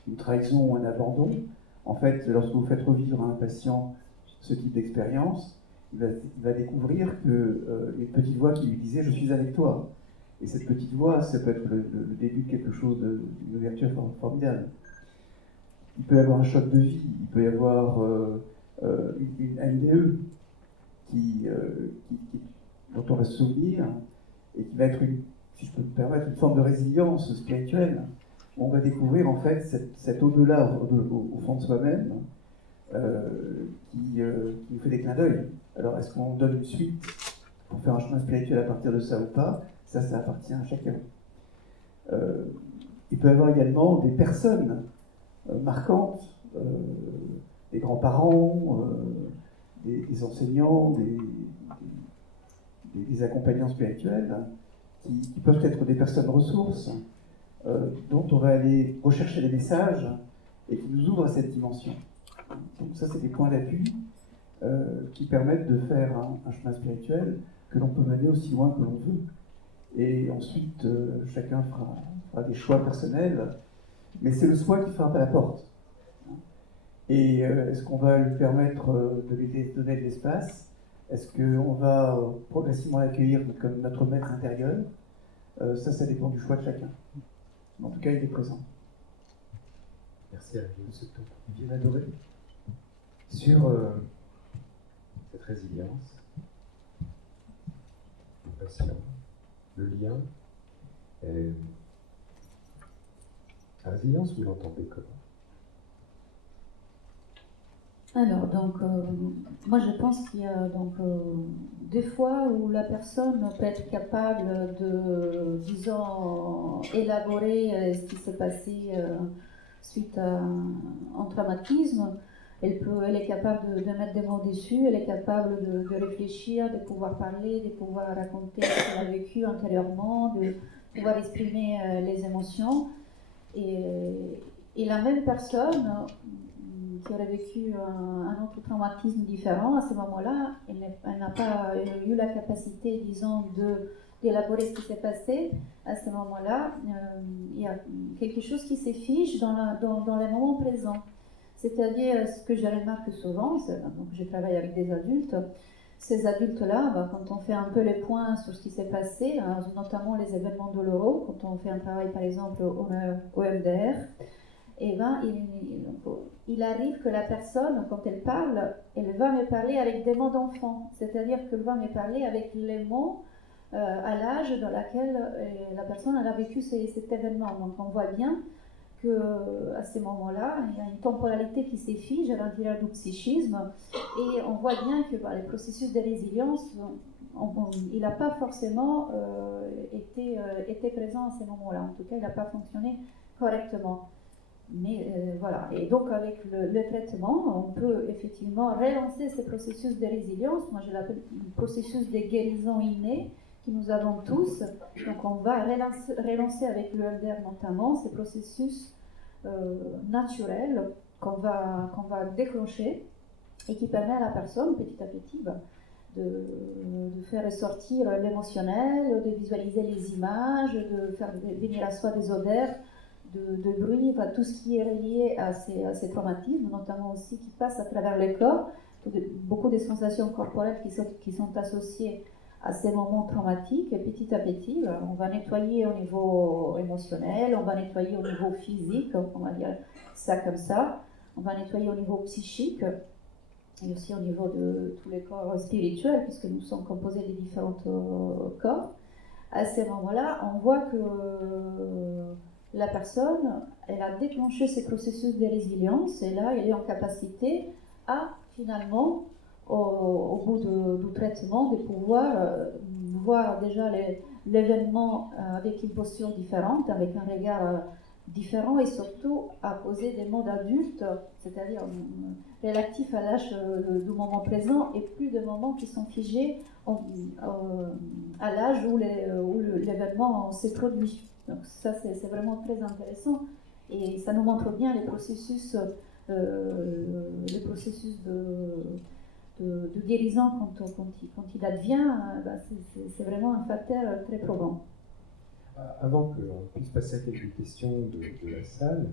une trahison ou un abandon. En fait, lorsque vous faites revivre à un patient ce type d'expérience, il va découvrir une petite voix qui lui disait « je suis avec toi ». Et cette petite voix, ça peut être le début de quelque chose, d'une ouverture formidable. Il peut y avoir un choc de vie, il peut y avoir une NDE dont on va se souvenir et qui va être, si je peux me permettre, une forme de résilience spirituelle. On va découvrir en fait cet au-delà, au fond de soi-même, qui nous fait des clins d'œil. Alors est-ce qu'on donne une suite pour faire un chemin spirituel à partir de ça ou pas? Ça appartient à chacun. Il peut y avoir également des personnes marquantes, des grands-parents, des enseignants, des accompagnants spirituels, qui peuvent être des personnes ressources, dont on va aller rechercher les messages et qui nous ouvrent à cette dimension. Donc ça, c'est des points d'appui qui permettent de faire un chemin spirituel que l'on peut mener aussi loin que l'on veut. Et ensuite, chacun fera des choix personnels, mais c'est le soi qui frappe à la porte. Et est-ce qu'on va lui permettre de lui donner de l'espace? Est-ce qu'on va progressivement l'accueillir comme notre maître intérieur? Ça dépend du choix de chacun. En tout cas, il est présent. Merci à vous, ce temps bien adoré. Sur cette résilience, le patient, le lien, la résilience, vous l'entendez comment? Alors, donc, moi je pense qu'il y a des fois où la personne peut être capable de, disons, élaborer ce qui s'est passé suite à un traumatisme. Elle est capable de mettre des mots dessus, elle est capable de réfléchir, de pouvoir parler, de pouvoir raconter ce qu'elle a vécu antérieurement, de pouvoir exprimer les émotions. Et la même personne qui aurait vécu un autre traumatisme différent, à ce moment-là, elle n'a pas eu la capacité, disons, d'élaborer ce qui s'est passé. À ce moment-là, il y a quelque chose qui se fiche dans les moments présents. C'est-à-dire, ce que je remarque souvent, donc je travaille avec des adultes, ces adultes-là, quand on fait un peu les points sur ce qui s'est passé, notamment les événements douloureux, quand on fait un travail par exemple au MDR, et il arrive que la personne, quand elle parle, elle va me parler avec des mots d'enfant, c'est-à-dire qu'elle va me parler avec les mots à l'âge dans lequel la personne a vécu cet événement. Donc on voit bien qu'à ces moments-là, il y a une temporalité qui s'effige à l'intérieur du psychisme, et on voit bien que les processus de résilience il n'a pas forcément été présent à ces moments-là. En tout cas, il n'a pas fonctionné correctement. Mais voilà. Et donc, avec le traitement, on peut effectivement relancer ces processus de résilience. Moi, je l'appelle le processus de guérison innée que nous avons tous. Donc, on va relancer avec l'EMDR notamment ces processus naturels qu'on va déclencher et qui permet à la personne, petit à petit, de faire ressortir l'émotionnel, de visualiser les images, de faire venir à soi des odeurs, de bruit, enfin, tout ce qui est relié à ces traumatismes, notamment aussi qui passent à travers le corps, beaucoup de sensations corporelles qui sont associées à ces moments traumatiques. Et petit à petit, on va nettoyer au niveau émotionnel, on va nettoyer au niveau physique, on va dire ça comme ça, on va nettoyer au niveau psychique, et aussi au niveau de tous les corps spirituels, puisque nous sommes composés de différents corps. À ces moments-là, on voit que la personne, elle a déclenché ces processus de résilience, et là, elle est en capacité à, finalement, au bout du traitement, de pouvoir voir déjà l'événement avec une posture différente, avec un regard différent, et surtout à poser des mots d'adulte, c'est-à-dire relatifs à l'âge du moment présent, et plus de moments qui sont figés à l'âge où l'événement s'est produit. Donc ça, c'est vraiment très intéressant, et ça nous montre bien les processus de guérison quand il advient. C'est vraiment un facteur très probant. Avant qu'on puisse passer à quelques questions de la salle,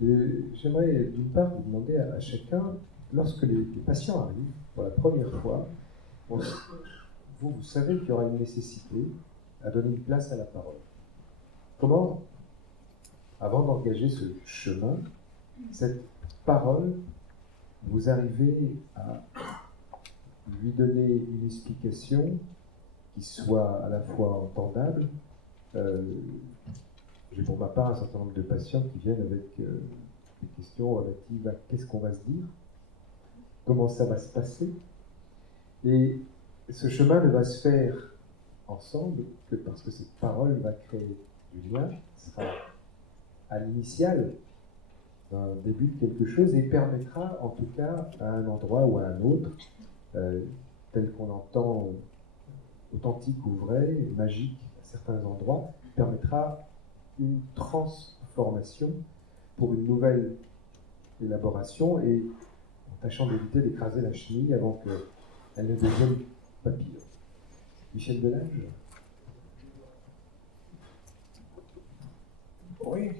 j'aimerais d'une part vous demander à chacun, lorsque les patients arrivent pour la première fois, vous savez qu'il y aura une nécessité à donner une place à la parole. Comment, avant d'engager ce chemin, cette parole, vous arrivez à lui donner une explication qui soit à la fois entendable? J'ai pour ma part un certain nombre de patients qui viennent avec des questions relatives à qu'est-ce qu'on va se dire, comment ça va se passer, et ce chemin ne va se faire ensemble que parce que cette parole va créer du lien, sera à l'initiale d'un début de quelque chose et permettra en tout cas à un endroit ou à un autre, tel qu'on l'entend authentique ou vrai, magique à certains endroits, permettra une transformation pour une nouvelle élaboration, et en tâchant d'éviter d'écraser la chenille avant qu'elle ne devienne papillon. Michel Delage. Oui,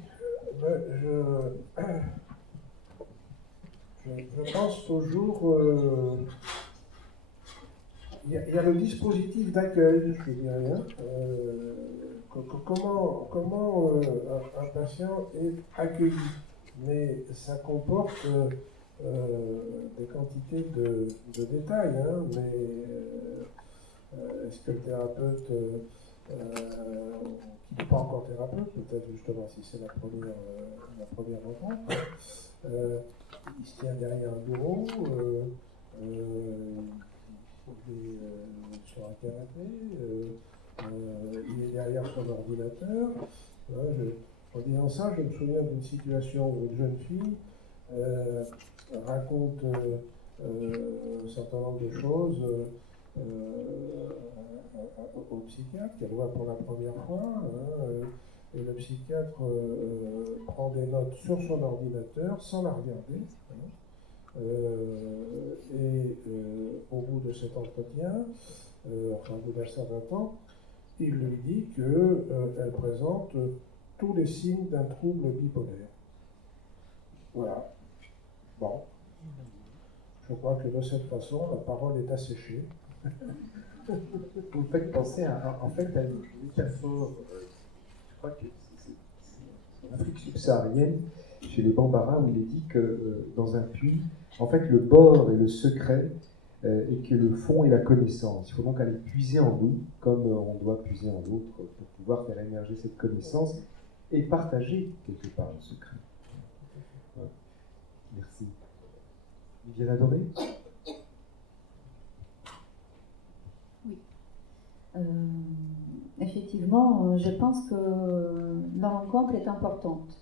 je pense toujours. Il y a le dispositif d'accueil, je dirais. Comment un patient est accueilli, mais ça comporte des quantités de détails. Mais est-ce que le thérapeute, qui n'est pas encore thérapeute, peut-être justement si c'est la première rencontre, il se tient derrière un bureau, il est sur un canapé, il est derrière son ordinateur. En disant ça, je me souviens d'une situation où une jeune fille raconte un certain nombre de choses au psychiatre, qu'elle voit pour la première fois, et le psychiatre prend des notes sur son ordinateur sans la regarder. Au bout de cet entretien, enfin au bout d'un certain temps, il lui dit qu'elle présente tous les signes d'un trouble bipolaire. Voilà. Bon. Je crois que de cette façon, la parole est asséchée. Vous me faites penser en fait à une métaphore, je crois que c'est en Afrique subsaharienne, chez les Bambara, où il est dit que dans un puits, en fait, le bord est le secret et que le fond est la connaissance. Il faut donc aller puiser en nous, comme on doit puiser en l'autre, pour pouvoir faire émerger cette connaissance et partager quelque part le secret. Voilà. Merci. Viviane Adoré ? Oui. effectivement, je pense que la rencontre est importante.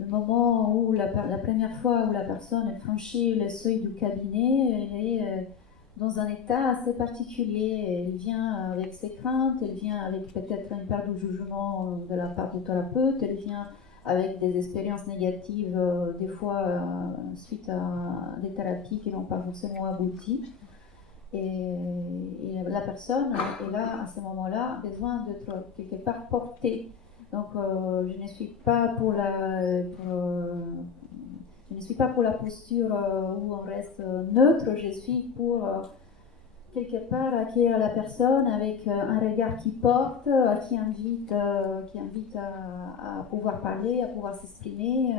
Le moment où la première fois où la personne franchit le seuil du cabinet, elle est dans un état assez particulier. Elle vient avec ses craintes, elle vient avec peut-être une part de jugement de la part du thérapeute, elle vient avec des expériences négatives, des fois suite à des thérapies qui n'ont pas forcément abouti. Et la personne est là, à ce moment-là, besoin d'être quelque part portée. Donc, je ne suis pas pour la posture où on reste neutre, je suis pour quelque part accueillir la personne avec un regard qui porte, qui invite à pouvoir parler, à pouvoir s'exprimer,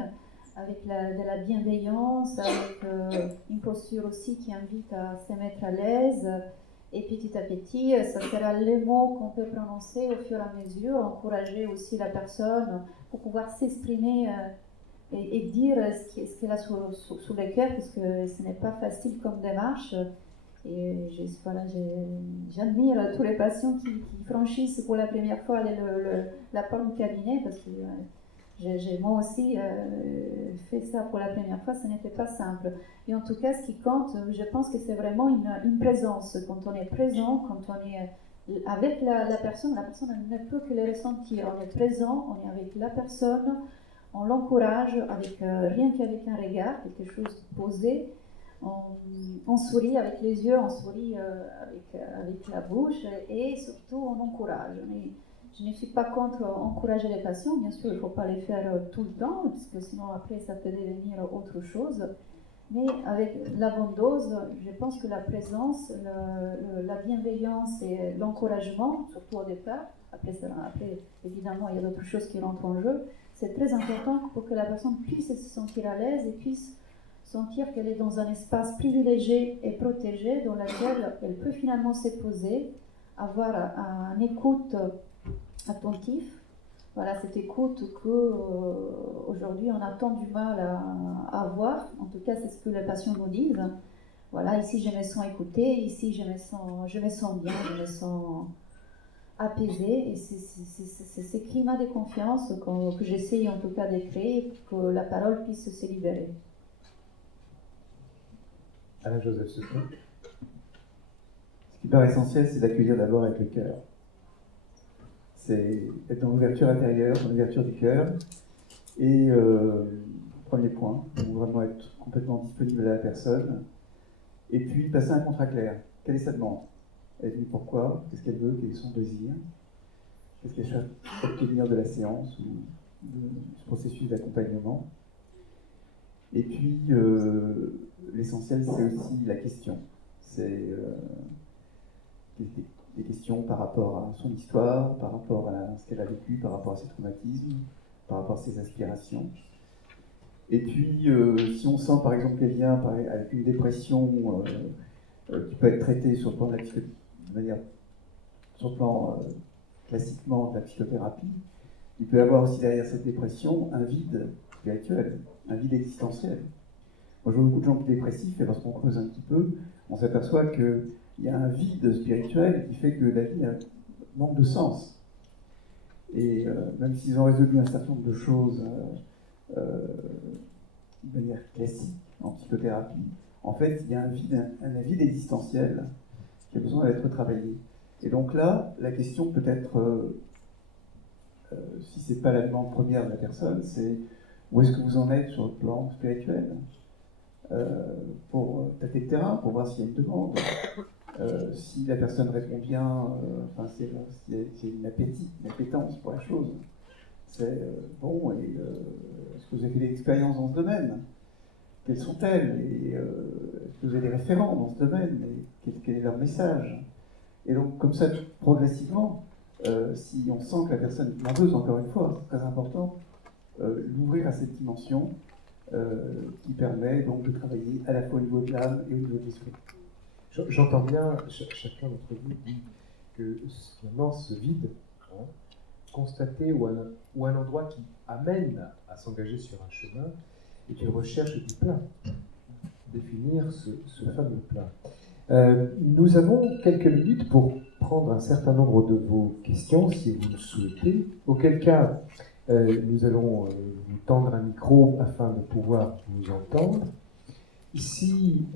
avec de la bienveillance, avec une posture aussi qui invite à se mettre à l'aise. Et petit à petit, ça sera les mots qu'on peut prononcer au fur et à mesure, encourager aussi la personne pour pouvoir s'exprimer et dire ce qu'elle a sous le cœur, parce que ce n'est pas facile comme démarche. Et j'admire tous les patients qui franchissent pour la première fois la porte du cabinet, parce que j'ai moi aussi fait ça pour la première fois, ce n'était pas simple. Et en tout cas, ce qui compte, je pense que c'est vraiment une présence. Quand on est présent, quand on est avec la personne ne peut que le ressentir. On est présent, on est avec la personne, on l'encourage avec rien qu'avec un regard, quelque chose de posé. On sourit avec les yeux, on sourit avec la bouche et surtout on encourage. Mais je ne suis pas contre encourager les patients, bien sûr, il ne faut pas les faire tout le temps, parce que sinon après ça peut devenir autre chose. Mais avec la bonne dose, je pense que la présence, la bienveillance et l'encouragement, surtout au départ, après évidemment il y a d'autres choses qui rentrent en jeu, c'est très important pour que la personne puisse se sentir à l'aise et puisse sentir qu'elle est dans un espace privilégié et protégé dans lequel elle peut finalement se poser, avoir un écoute attentif. Voilà, cette écoute qu'aujourd'hui on a tant du mal à avoir. En tout cas, c'est ce que les patients nous disent. Voilà, ici je me sens écoutée, ici je me sens bien, je me sens apaisée. Et c'est ce climat de confiance que j'essaye en tout cas de créer pour que la parole puisse se libérer. Alain-Joseph Second. Ce qui paraît essentiel, c'est d'accueillir d'abord avec le cœur. C'est être dans l'ouverture intérieure, dans l'ouverture du cœur. Et premier point, donc vraiment être complètement disponible à la personne. Et puis passer un contrat clair. Quelle est sa demande? Elle est venue pourquoi? Qu'est-ce qu'elle veut? Quel est son désir? Qu'est-ce qu'elle cherche à obtenir de la séance ou de ce processus d'accompagnement? Et puis, l'essentiel, c'est aussi la question. C'est des questions par rapport à son histoire, par rapport à ce qu'elle a vécu, par rapport à ses traumatismes, par rapport à ses aspirations. Et puis, si on sent par exemple qu'elle vient avec une dépression qui peut être traitée sur le plan sur le plan classiquement de la psychothérapie, il peut y avoir aussi derrière cette dépression un vide spirituel, un vide existentiel. Moi, je vois beaucoup de gens dépressifs et lorsqu'on creuse un petit peu, on s'aperçoit qu'il y a un vide spirituel qui fait que la vie manque de sens. Et même s'ils ont résolu un certain nombre de choses de manière classique en psychothérapie, en fait, il y a un vide existentiel qui a besoin d'être travaillé. Et donc là, la question peut être, si ce n'est pas la demande première de la personne, c'est où est-ce que vous en êtes sur le plan spirituel, pour tâter le terrain, pour voir s'il y a une demande. Si la personne répond bien, s'il y a une appétence pour la chose, c'est bon, et est-ce que vous avez fait des expériences dans ce domaine? Quelles sont-elles? Et est-ce que vous avez des référents dans ce domaine? Et quel est leur message? Et donc, comme ça, progressivement, si on sent que la personne est demandeuse, encore une fois, c'est très important, l'ouvrir à cette dimension qui permet donc de travailler à la fois au niveau de l'âme et au niveau de l'esprit. J'entends bien, chacun d'entre vous dit que finalement ce vide, constaté ou un endroit qui amène à s'engager sur un chemin, est une recherche du plein. Définir ce fameux plein. Nous avons quelques minutes pour prendre prendre un certain nombre de vos questions, si vous le souhaitez, auquel cas nous allons vous tendre un micro afin de pouvoir vous entendre. Si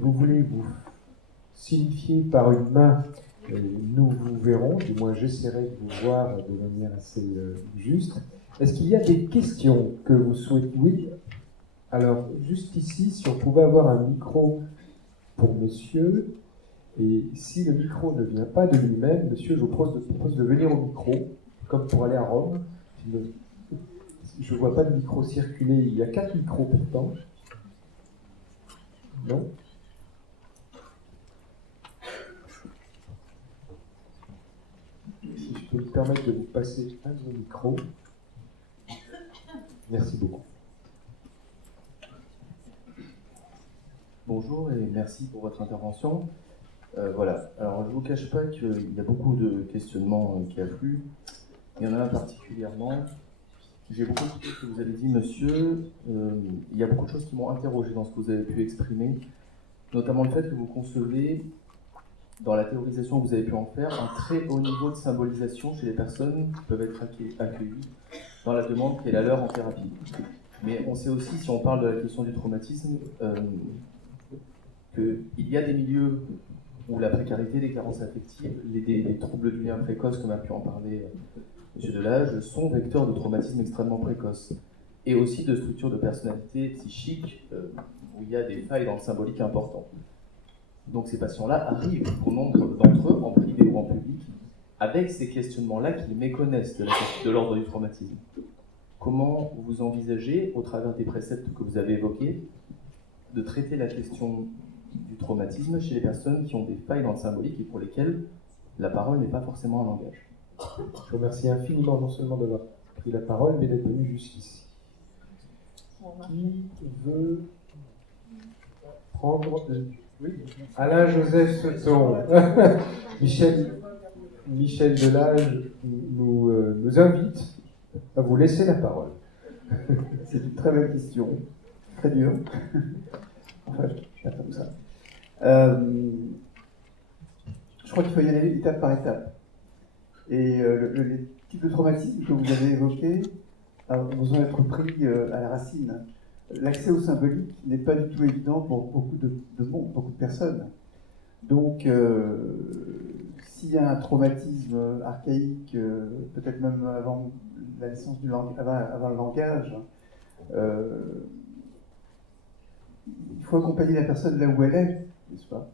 vous voulez vous signifier par une main, nous vous verrons, du moins j'essaierai de vous voir de manière assez juste. Est-ce qu'il y a des questions que vous souhaitez? Oui. Alors, juste ici, si on pouvait avoir un micro pour monsieur, et si le micro ne vient pas de lui-même, monsieur, je vous propose de venir au micro, comme pour aller à Rome. Je ne vois pas de micro circuler, il y a 4 micros pourtant. Non? Si je peux me permettre de vous passer un de vos micros. Merci beaucoup. Bonjour et merci pour votre intervention. Voilà, alors je ne vous cache pas qu'il y a beaucoup de questionnements qui affluent. Il y en a un particulièrement. J'ai beaucoup écouté ce que vous avez dit, monsieur. Il y a beaucoup de choses qui m'ont interrogé dans ce que vous avez pu exprimer, notamment le fait que vous concevez, dans la théorisation que vous avez pu en faire, un très haut niveau de symbolisation chez les personnes qui peuvent être accueillies dans la demande qui est la leur en thérapie. Mais on sait aussi, si on parle de la question du traumatisme, qu'il y a des milieux où la précarité, les carences affectives, les troubles du lien précoce, comme a pu en parler M. Delage, sont vecteurs de traumatisme extrêmement précoce. Et aussi de structures de personnalité psychique où il y a des failles dans le symbolique important. Donc ces patients-là arrivent, pour nombre d'entre eux, en privé ou en public, avec ces questionnements-là qu'ils méconnaissent de l'ordre du traumatisme. Comment vous envisagez, au travers des préceptes que vous avez évoqués, de traiter la question du traumatisme chez les personnes qui ont des failles dans le symbolique et pour lesquelles la parole n'est pas forcément un langage? Je vous remercie infiniment non seulement d'avoir pris la parole, mais d'être venu jusqu'ici. Qui veut prendre... Oui. Alain-Joseph Seton. Michel Delage nous invite à vous laisser la parole. C'est une très belle question, très dure. Enfin, je vais faire comme ça. Je crois qu'il faut y aller étape par étape. Et les types de traumatismes que vous avez évoqués ont besoin d'être pris à la racine. L'accès au symbolique n'est pas du tout évident pour beaucoup de monde, beaucoup de personnes. Donc, s'il y a un traumatisme archaïque, peut-être même avant la naissance avant le langage, il faut accompagner la personne là où elle est, n'est-ce pas?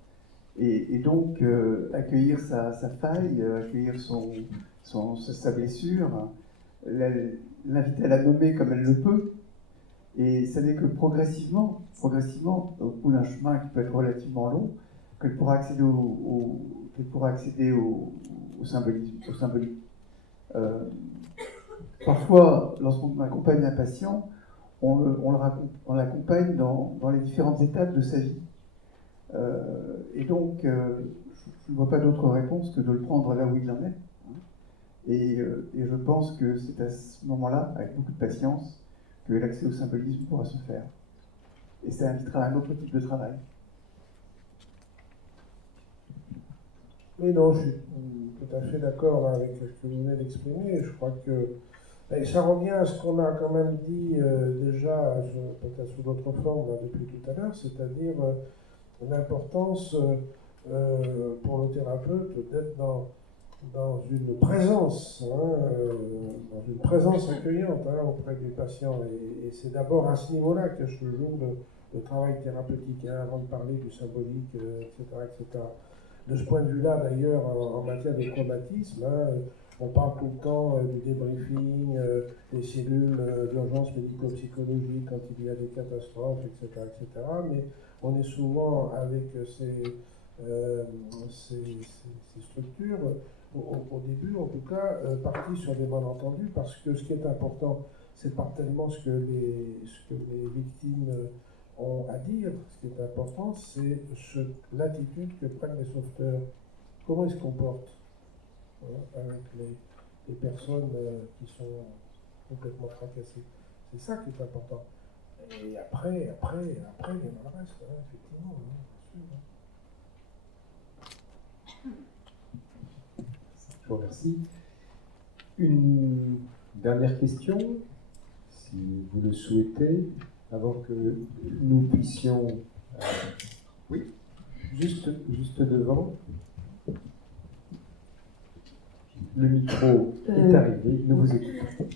Et donc, accueillir sa faille, accueillir sa blessure, l'inviter à la nommer comme elle le peut. Et ça n'est que progressivement, au bout d'un chemin qui peut être relativement long, qu'elle pourra accéder au symbolique. Parfois, lorsqu'on accompagne un patient, on l'accompagne dans les différentes étapes de sa vie. Et donc, je ne vois pas d'autre réponse que de le prendre là où il en est. Et je pense que c'est à ce moment-là, avec beaucoup de patience, que l'accès au symbolisme pourra se faire. Et ça invitera à un autre type de travail. Oui, non, je suis tout à fait d'accord avec ce que vous venez d'exprimer. Je crois que ça revient à ce qu'on a quand même dit déjà, peut-être sous d'autres formes depuis tout à l'heure, c'est-à-dire l'importance pour le thérapeute d'être dans une présence, dans une présence accueillante auprès du patient. Et c'est d'abord à ce niveau-là que je joue le travail thérapeutique, avant de parler du symbolique, etc. De ce point de vue-là, d'ailleurs, en matière de traumatisme, on parle tout le temps du débriefing, des cellules d'urgence médico-psychologique quand il y a des catastrophes, etc. Mais on est souvent avec ces structures, au début en tout cas, partis sur des malentendus, parce que ce qui est important, c'est pas tellement ce que les victimes ont à dire. Ce qui est important, c'est l'attitude que prennent les sauveteurs. Comment ils se comportent avec les personnes qui sont complètement fracassées. C'est ça qui est important. Et après, il y en a le reste, effectivement, bien sûr. Je vous remercie. Une dernière question, si vous le souhaitez, avant que nous puissions... oui, juste devant. Le micro est arrivé, nous vous écoutons.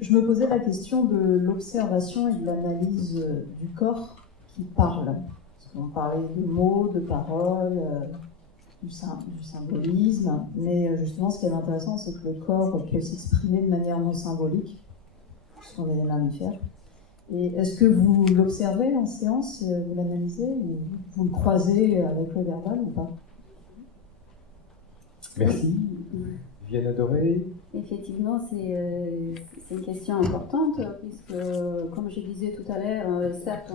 Je me posais la question de l'observation et de l'analyse du corps qui parle. Parce qu'on parlait de mots, de paroles, du symbolisme, mais justement ce qui est intéressant, c'est que le corps peut s'exprimer de manière non symbolique, puisqu'on est des mammifères. Et est-ce que vous l'observez en séance, vous l'analysez, ou vous le croisez avec le verbal ou pas? Merci. Vienne Doré. Effectivement, c'est une question importante, puisque, comme je disais tout à l'heure, certes,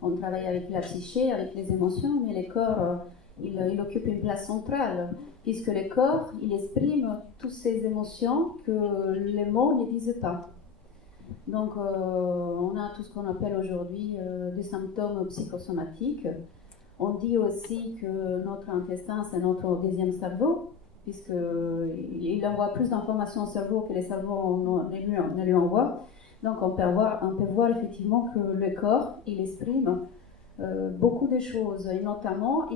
on travaille avec la psyché, avec les émotions, mais le corps, il occupe une place centrale, puisque le corps, il exprime toutes ces émotions que les mots ne disent pas. Donc, on a tout ce qu'on appelle aujourd'hui des symptômes psychosomatiques. On dit aussi que notre intestin, c'est notre deuxième cerveau, puisqu'il envoie plus d'informations au cerveau que les cerveaux ne lui envoient. Donc on peut voir effectivement que le corps, il exprime beaucoup de choses, et notamment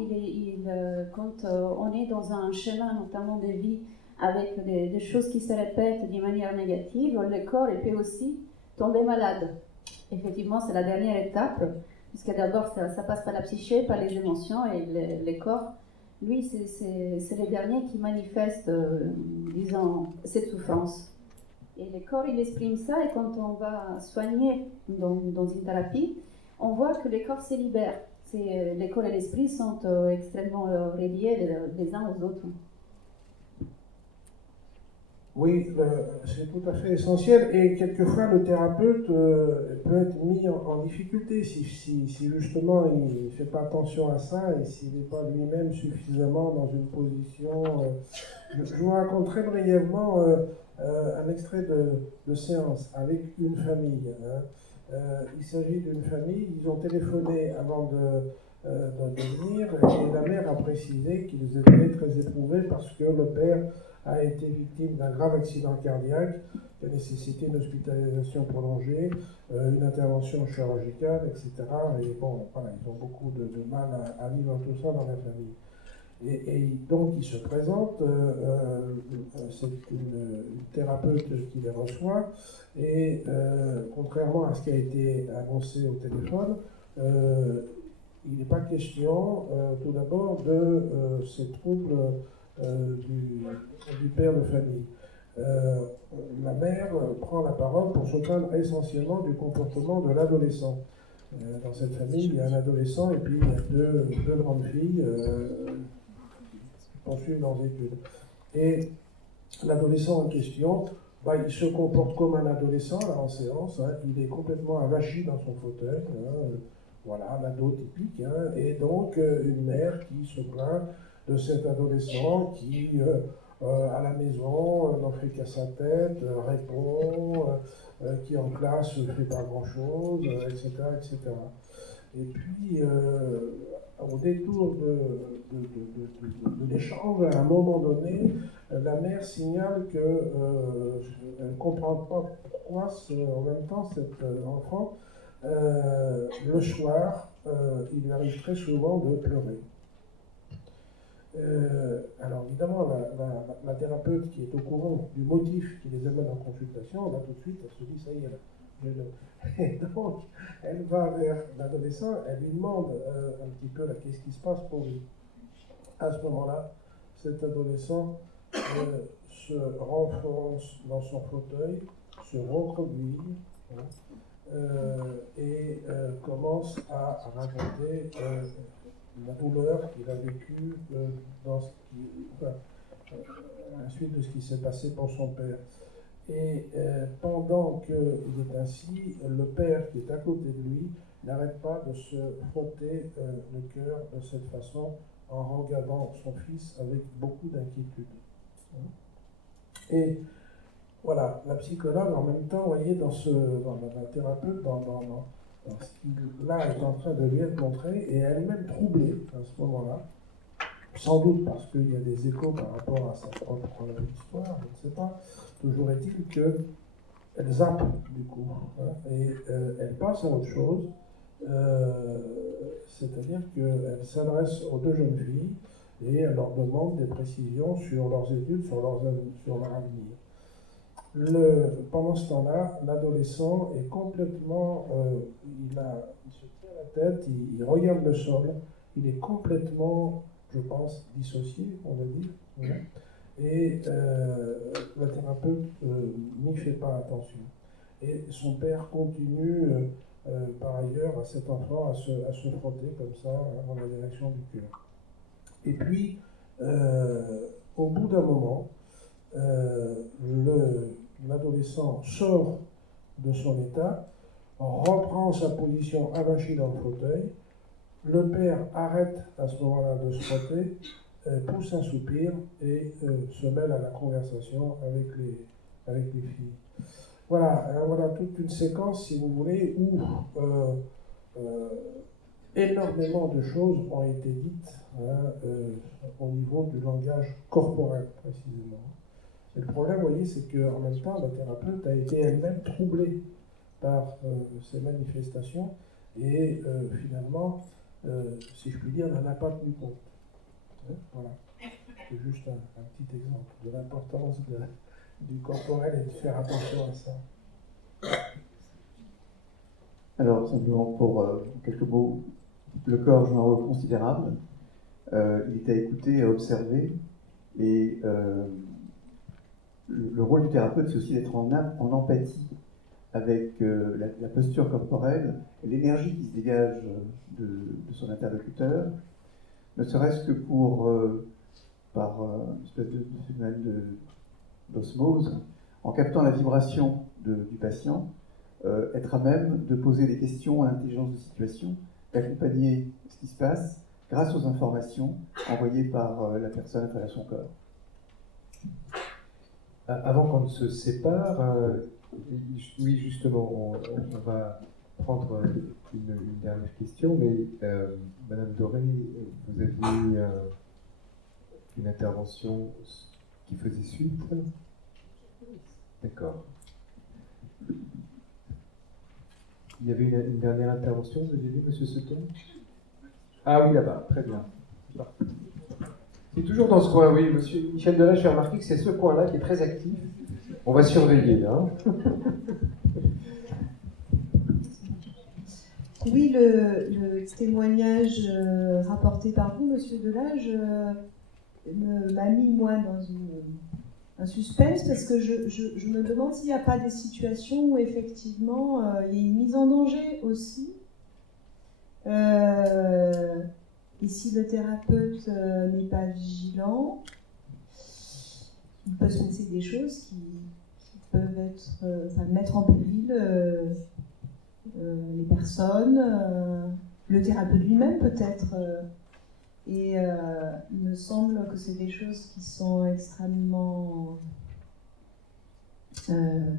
quand on est dans un chemin notamment de vie avec des choses qui se répètent d'une manière négative, le corps il peut aussi tomber malade. Effectivement, c'est la dernière étape, puisque d'abord ça passe par la psyché, par les émotions, et le corps, lui, c'est le dernier qui manifeste, disons, cette souffrance. Et le corps, il exprime ça, et quand on va soigner dans une thérapie, on voit que le corps se libère. Le corps et l'esprit sont extrêmement reliés les uns aux autres. Oui, c'est tout à fait essentiel, et quelquefois le thérapeute peut être mis en difficulté si justement il ne fait pas attention à ça et s'il n'est pas lui-même suffisamment dans une position. Je vous raconterai brièvement un extrait de séance avec une famille. Il s'agit d'une famille, ils ont téléphoné avant de venir, et la mère a précisé qu'ils étaient très éprouvés parce que le père a été victime d'un grave accident cardiaque qui a nécessité une hospitalisation prolongée, une intervention chirurgicale, etc. Et bon, voilà, ils ont beaucoup de mal à vivre tout ça dans la famille. Et donc, ils se présentent, c'est une thérapeute qui les reçoit, et contrairement à ce qui a été annoncé au téléphone, il n'est pas question, tout d'abord, de ces troubles du père de famille. La mère prend la parole pour se plaindre essentiellement du comportement de l'adolescent. Dans cette famille, il y a un adolescent et puis il y a deux grandes filles qui poursuivent leurs études. Et l'adolescent en question, il se comporte comme un adolescent là, en séance, il est complètement avachi dans son fauteuil, voilà, l'ado typique, et donc une mère qui se plaint de cet adolescent qui, à la maison, n'en fait qu'à sa tête, répond, qui en classe ne fait pas grand-chose, etc., etc. Et puis, au détour de l'échange, à un moment donné, la mère signale qu'elle ne comprend pas pourquoi, en même temps, cet enfant, le soir, il lui arrive très souvent de pleurer. Alors évidemment, la thérapeute qui est au courant du motif qui les amène en consultation, là tout de suite, elle se dit, ça y est, là, et donc, elle va vers l'adolescent, elle lui demande un petit peu qu'est-ce qui se passe pour lui. À ce moment-là, cet adolescent se renfonce dans son fauteuil, se recroqueville, et commence à raconter la douleur qu'il a vécue à la suite de ce qui s'est passé pour son père. Et pendant qu'il est ainsi, le père qui est à côté de lui n'arrête pas de se frotter le cœur de cette façon en regardant son fils avec beaucoup d'inquiétude. Et voilà, la psychologue en même temps, vous voyez, la thérapeute, dans ce qui là est en train de lui être montré, et elle-même troublée à ce moment-là, sans doute parce qu'il y a des échos par rapport à sa propre histoire, je ne sais pas. Toujours est-il qu'elle zappe du coup, hein, et elle passe à autre chose, c'est-à-dire qu'elle s'adresse aux deux jeunes filles et elle leur demande des précisions sur leurs études, sur leur avenir. Pendant ce temps-là, l'adolescent est complètement, il se tient la tête, il regarde le sol, il est complètement, je pense, dissocié, on va dire, et la thérapeute n'y fait pas attention. Et son père continue, par ailleurs, à cet enfant à se frotter comme ça, dans la direction du cœur. Et puis, au bout d'un moment, l'adolescent sort de son état, reprend sa position avachie dans le fauteuil. Le père arrête à ce moment-là de se frotter, pousse un soupir et se mêle à la conversation avec les filles. Voilà toute une séquence, si vous voulez, où énormément de choses ont été dites au niveau du langage corporel, précisément. Et le problème, vous voyez, c'est qu'en même temps, la thérapeute a été elle-même troublée par ces manifestations et finalement, si je puis dire, n'en a pas tenu compte. Voilà. C'est juste un petit exemple de l'importance du corporel et de faire attention à ça. Alors, simplement pour quelques mots, le corps joue un rôle considérable. Il est à écouter, à observer, et le rôle du thérapeute, c'est aussi d'être en empathie avec la posture corporelle et l'énergie qui se dégage de son interlocuteur, ne serait-ce que par une espèce de phénomène d'osmose, en captant la vibration du patient, être à même de poser des questions à l'intelligence de situation, d'accompagner ce qui se passe grâce aux informations envoyées par la personne à travers son corps. Avant qu'on ne se sépare, oui, justement, on va prendre une dernière question, mais Madame Doré, vous aviez eu une intervention qui faisait suite. D'accord. Il y avait une dernière intervention, vous avez vu, Monsieur Sutton? Ah oui, là-bas, très bien. C'est toujours dans ce coin, oui, Monsieur Michel Delage, j'ai remarqué que c'est ce coin-là qui est très actif. On va surveiller, là. Hein. Oui, le témoignage rapporté par vous, Monsieur Delage, m'a mis, moi, dans un suspense, parce que je me demande s'il n'y a pas des situations où, effectivement, il y a une mise en danger aussi. Et si le thérapeute n'est pas vigilant, il peut se passer des choses qui peuvent mettre en péril les personnes, le thérapeute lui-même peut-être. Et il me semble que c'est des choses qui sont extrêmement... on ne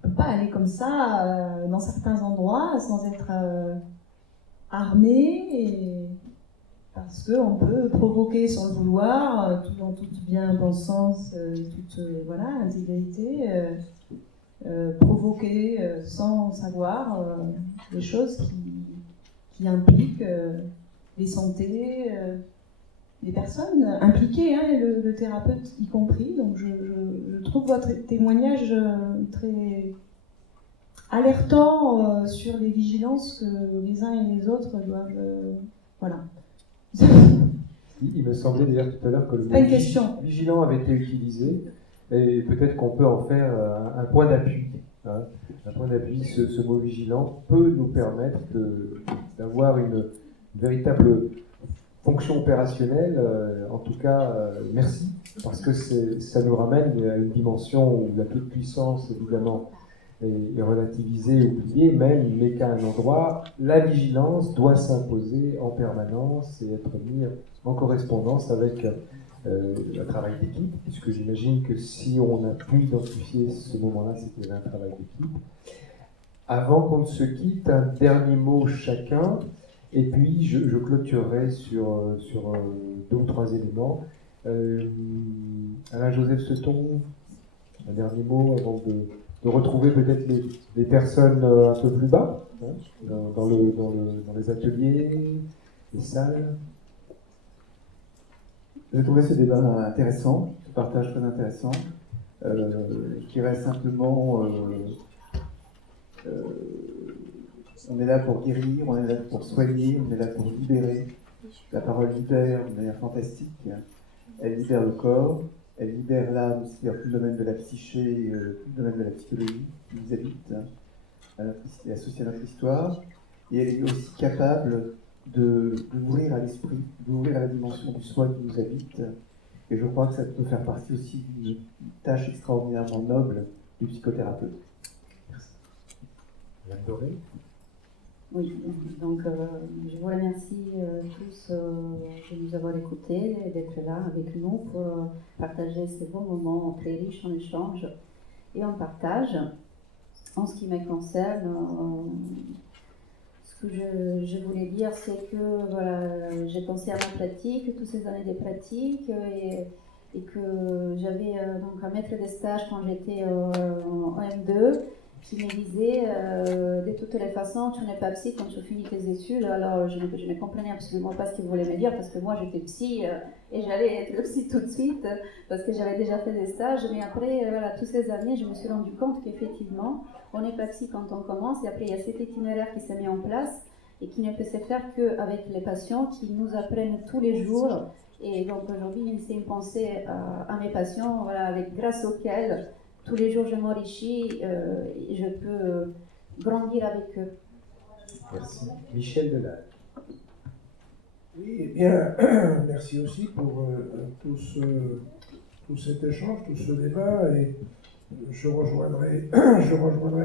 peut pas aller comme ça dans certains endroits sans être armé, parce qu'on peut provoquer sans le vouloir, tout en toute bien-pensance et toute intégrité, provoquer sans savoir des choses qui impliquent les santé, les personnes impliquées, hein, et le thérapeute y compris. Donc je trouve votre témoignage très alertant sur les vigilances que les uns et les autres doivent... voilà. Il me semblait d'ailleurs tout à l'heure que le mot vigilant avait été utilisé, et peut-être qu'on peut en faire un point d'appui. Hein. Un point d'appui, ce mot vigilant peut nous permettre d'avoir une véritable fonction opérationnelle. En tout cas, merci, parce que ça nous ramène à une dimension où la toute-puissance, évidemment, est relativisée, oubliée même, mais qu'à un endroit, la vigilance doit s'imposer en permanence et être mise en correspondance avec un travail d'équipe, puisque j'imagine que si on a pu identifier ce moment-là, c'était un travail d'équipe. Avant qu'on ne se quitte, un dernier mot chacun, et puis je clôturerai sur 2 ou 3 éléments. Alain-Joseph Seton, un dernier mot avant de retrouver peut-être les personnes un peu plus bas, hein, dans les ateliers, les salles. J'ai trouvé ce débat intéressant, ce partage très intéressant, qui reste simplement... on est là pour guérir, on est là pour soigner, on est là pour libérer. La parole libère de manière fantastique. Elle libère le corps, elle libère l'âme aussi, il y a tout le domaine de la psyché, tout le domaine de la psychologie qui nous habite, et associé à notre histoire. Et elle est aussi capable d'ouvrir à l'esprit, d'ouvrir à la dimension du soi qui nous habite. Et je crois que ça peut faire partie aussi d'une tâche extraordinairement noble du psychothérapeute. Merci. Madame Doré. Oui, donc je vous remercie tous de nous avoir écoutés et d'être là avec nous pour partager ces bons moments très riches en échanges et en partage. En ce qui me concerne, ce que je voulais dire, c'est que voilà, j'ai pensé à ma pratique, toutes ces années de pratique, et que j'avais donc un maître de stage quand j'étais en M2 qui me disait de toutes les façons, tu n'es pas psy quand tu finis tes études. Alors je ne comprenais absolument pas ce qu'il voulait me dire parce que moi j'étais psy et j'allais être psy tout de suite parce que j'avais déjà fait des stages. Mais après, voilà, toutes ces années, je me suis rendu compte qu'effectivement, on n'est pas psy quand on commence, et après il y a cet itinéraire qui s'est mis en place et qui ne peut se faire qu'avec les patients qui nous apprennent tous les jours. Et donc aujourd'hui, c'est une pensée à mes patients, voilà, grâce auxquels tous les jours je m'enrichis et je peux grandir avec eux. Merci. Michel Delage. Oui, eh bien, merci aussi pour tout cet échange, tout ce débat, et je rejoindrai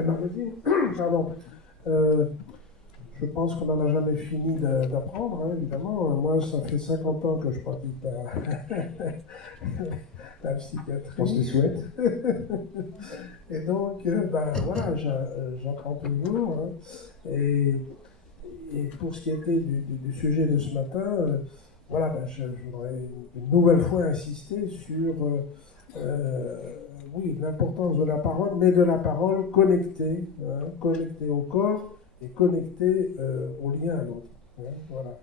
Martine. Pardon. Je pense qu'on n'en a jamais fini d'apprendre, hein, évidemment. Moi, ça fait 50 ans que je pratique la psychiatrie. On se le souhaite. Et donc, voilà, j'apprends toujours. Hein, et pour ce qui était du sujet de ce matin, voilà, je voudrais une nouvelle fois insister sur oui, l'importance de la parole, mais de la parole connectée, hein, connectée au corps et connectée au lien à l'autre. Hein, voilà.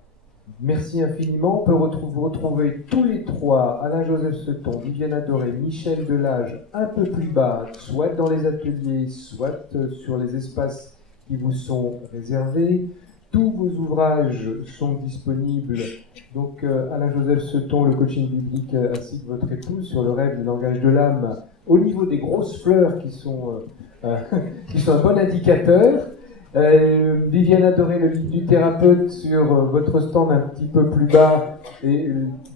Merci infiniment. On peut vous retrouver tous les trois, Alain-Joseph Seton, Viviane Adoré, Michel Delage, un peu plus bas, soit dans les ateliers, soit sur les espaces qui vous sont réservés. Tous vos ouvrages sont disponibles. Donc, Alain-Joseph Seton, le coaching biblique, ainsi que votre épouse, sur le rêve du langage de l'âme, au niveau des grosses fleurs qui sont un bon indicateur. Viviane Adoré, le livre du thérapeute, sur votre stand un petit peu plus bas, et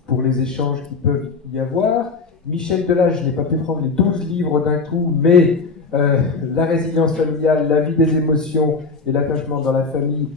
pour les échanges qui peuvent y avoir. Michel Delage, je n'ai pas pu prendre les 12 livres d'un coup, mais la résilience familiale, la vie des émotions et l'attachement dans la famille,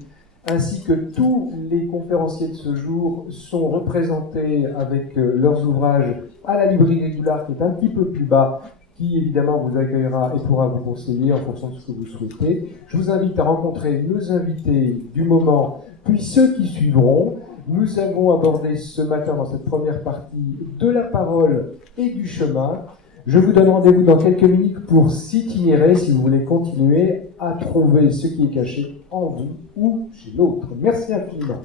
ainsi que tous les conférenciers de ce jour sont représentés avec leurs ouvrages à la librairie Régular, qui est un petit peu plus bas, qui évidemment vous accueillera et pourra vous conseiller en fonction de ce que vous souhaitez. Je vous invite à rencontrer nos invités du moment, puis ceux qui suivront. Nous avons abordé ce matin dans cette première partie de la parole et du chemin. Je vous donne rendez-vous dans quelques minutes pour s'itinérer si vous voulez continuer à trouver ce qui est caché en vous ou chez l'autre. Merci infiniment.